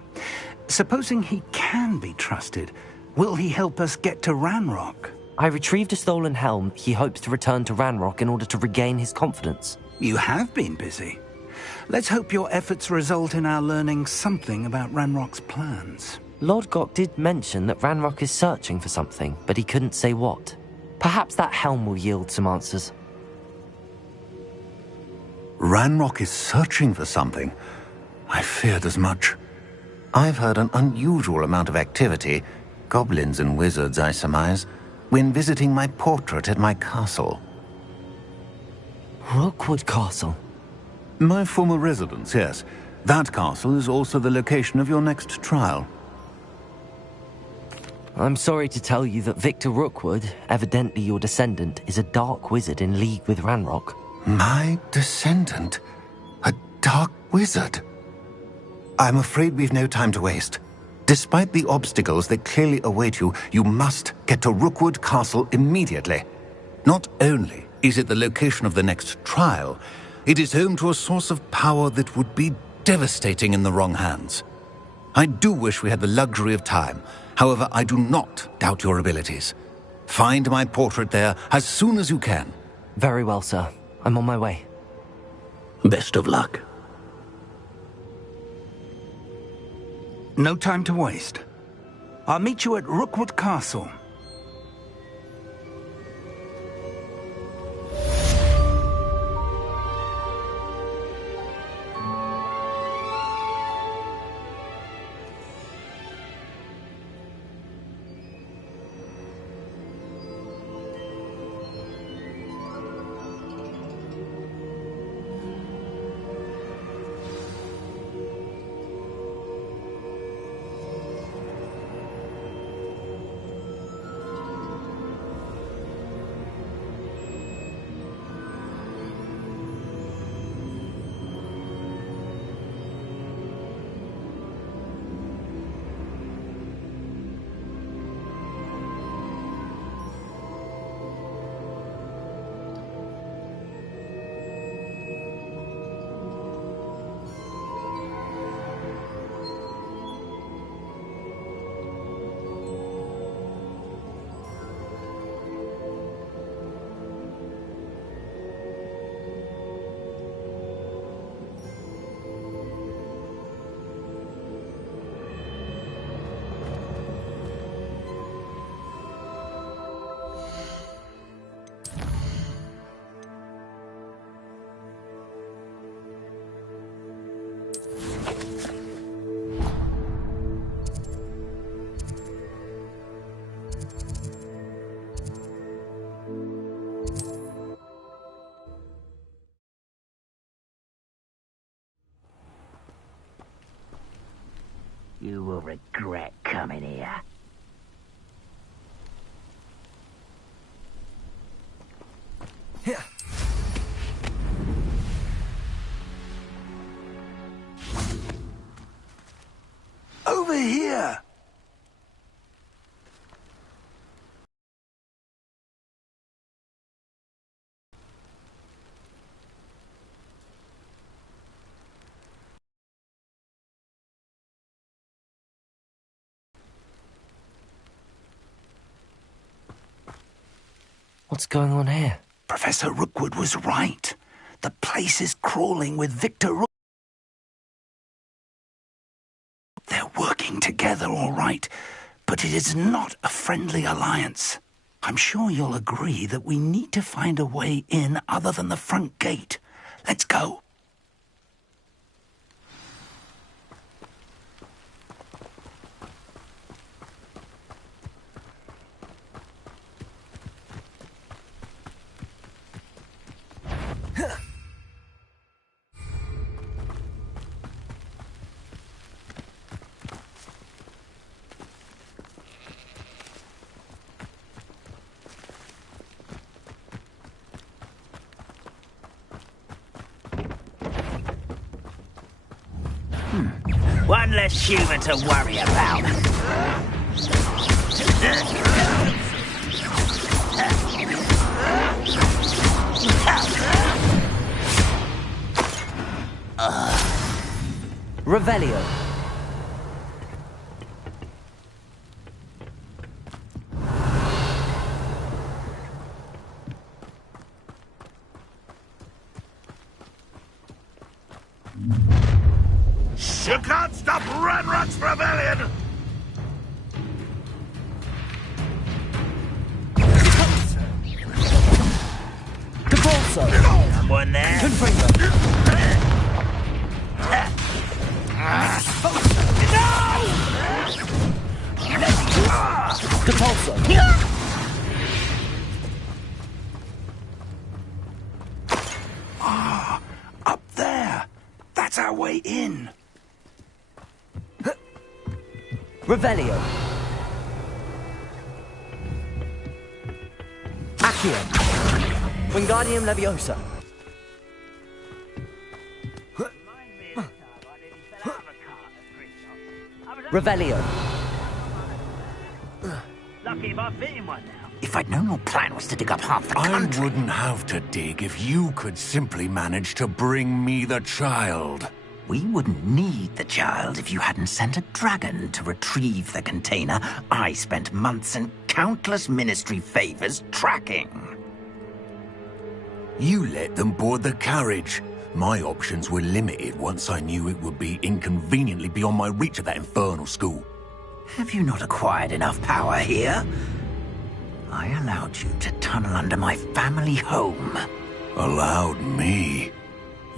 Supposing he can be trusted, will he help us get to Ranrock? I retrieved a stolen helm he hopes to return to Ranrock in order to regain his confidence. You have been busy. Let's hope your efforts result in our learning something about Ranrock's plans. Lodgok did mention that Ranrock is searching for something, but he couldn't say what. Perhaps that helm will yield some answers. Ranrock is searching for something. I feared as much. I've heard an unusual amount of activity, goblins and wizards, I surmise, when visiting my portrait at my castle. Rookwood Castle? My former residence, yes. That castle is also the location of your next trial. I'm sorry to tell you that Victor Rookwood, evidently your descendant, is a dark wizard in league with Ranrock. My descendant? A dark wizard? I'm afraid we've no time to waste. Despite the obstacles that clearly await you, you must get to Rookwood Castle immediately. Not only is it the location of the next trial, it is home to a source of power that would be devastating in the wrong hands. I do wish we had the luxury of time. However, I do not doubt your abilities. Find my portrait there as soon as you can. Very well, sir. I'm on my way. Best of luck. No time to waste. I'll meet you at Rookwood Castle. You will regret coming here. Here. Over here! What's going on here? Professor Rookwood was right. The place is crawling with Victor Rook. They're working together, all right, but it is not a friendly alliance. I'm sure you'll agree that we need to find a way in other than the front gate. Let's go. One less human to worry about. Revelio. You can't stop Ranrock's rebellion! Capulso! Someone there? Confringo! Capulso! Ah, up there. That's our way in. Revelio. Accio. Wingardium Leviosa. Revelio. Lucky if I fit in one now. If I'd known your plan was to dig up half the country... I wouldn't have to dig if you could simply manage to bring me the child. We wouldn't need the child if you hadn't sent a dragon to retrieve the container I spent months and countless ministry favors tracking. You let them board the carriage. My options were limited once I knew it would be inconveniently beyond my reach at that infernal school. Have you not acquired enough power here? I allowed you to tunnel under my family home. Allowed me?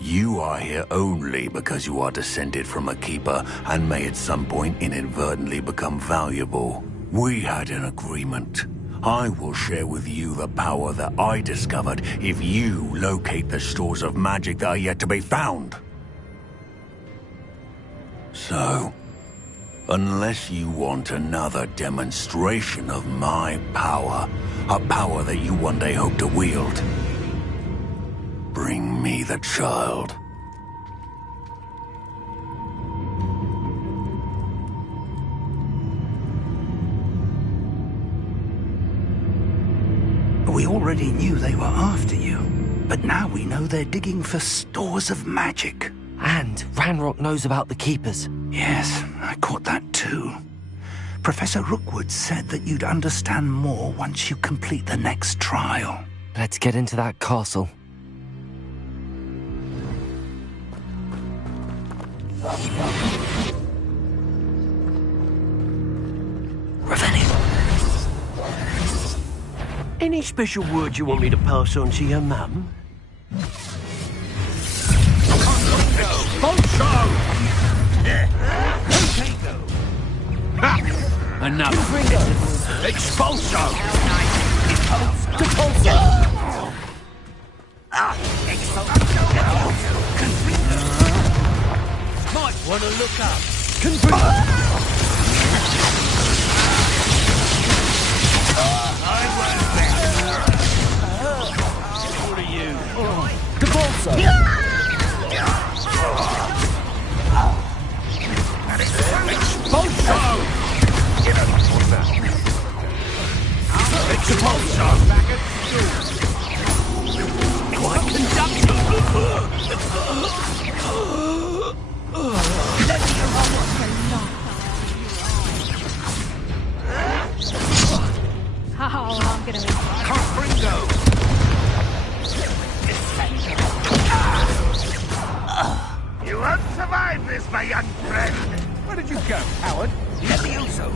You are here only because you are descended from a keeper and may at some point inadvertently become valuable. We had an agreement. I will share with you the power that I discovered if you locate the stores of magic that are yet to be found. So, unless you want another demonstration of my power, a power that you one day hope to wield, bring me the child. We already knew they were after you, but now we know they're digging for stores of magic. And Ranrock knows about the Keepers. Yes, I caught that too. Professor Rookwood said that you'd understand more once you complete the next trial. Let's get into that castle. Any special words you want me to pass on to your mum? Enough. Expulso! Might want to look up. What are you? Capulso! Expulso! Quite conducted. Oh, I'm gonna miss Confringo! You won't survive this, my young friend. Where did you go, Howard? Levioso.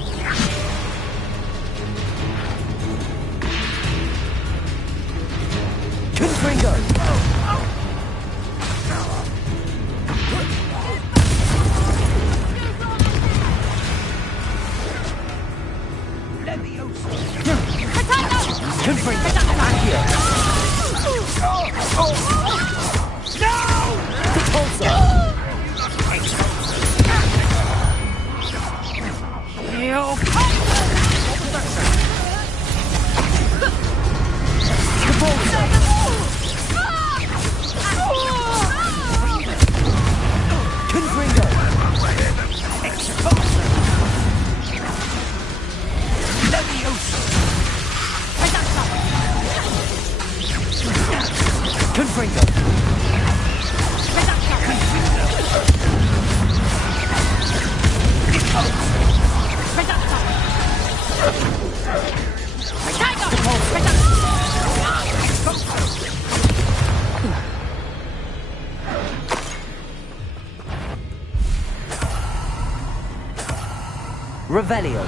Revelio.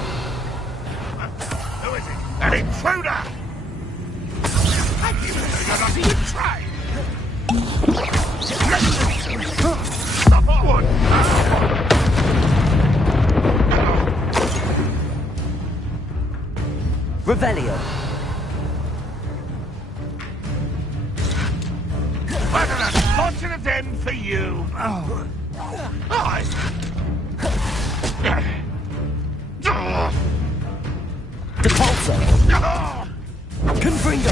Who is it? An intruder! I didn't know you're not even trying! Stop on! Revelio. What an unfortunate end for you! Oh. Depulso. Confringo.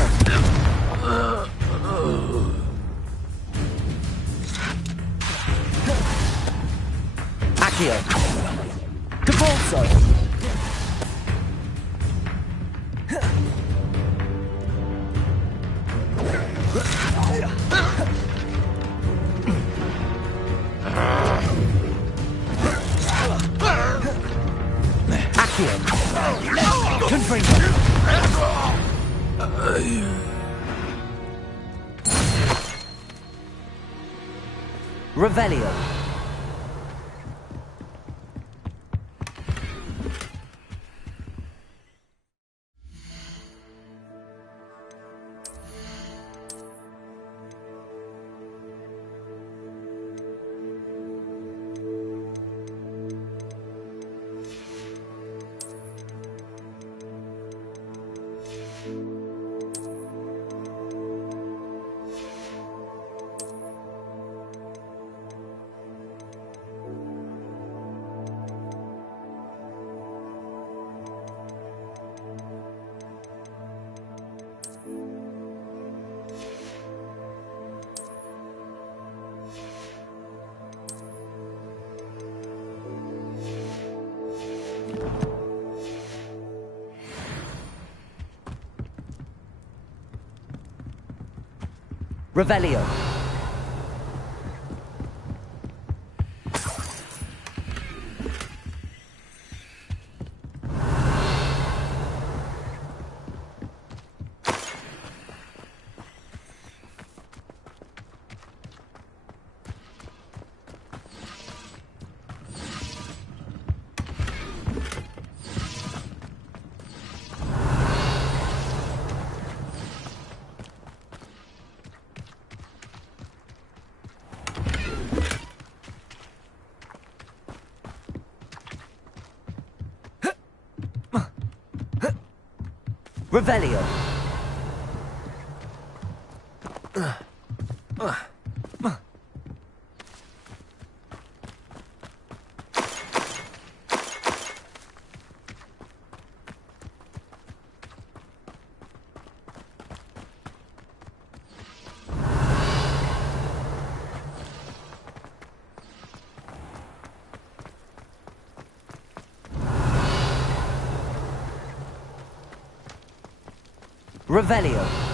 Accio. Depulso. Accio. Confringo. Revelio. Revelio. Revelio. Revelio.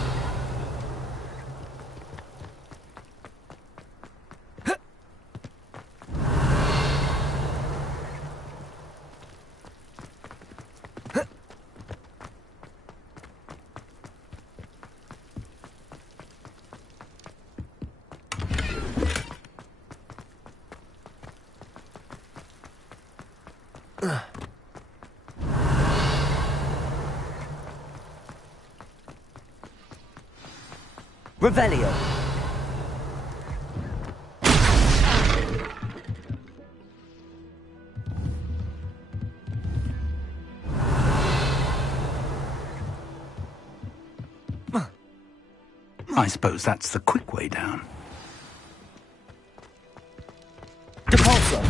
Revelio. I suppose that's the quick way down. Depulso.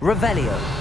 Revelio.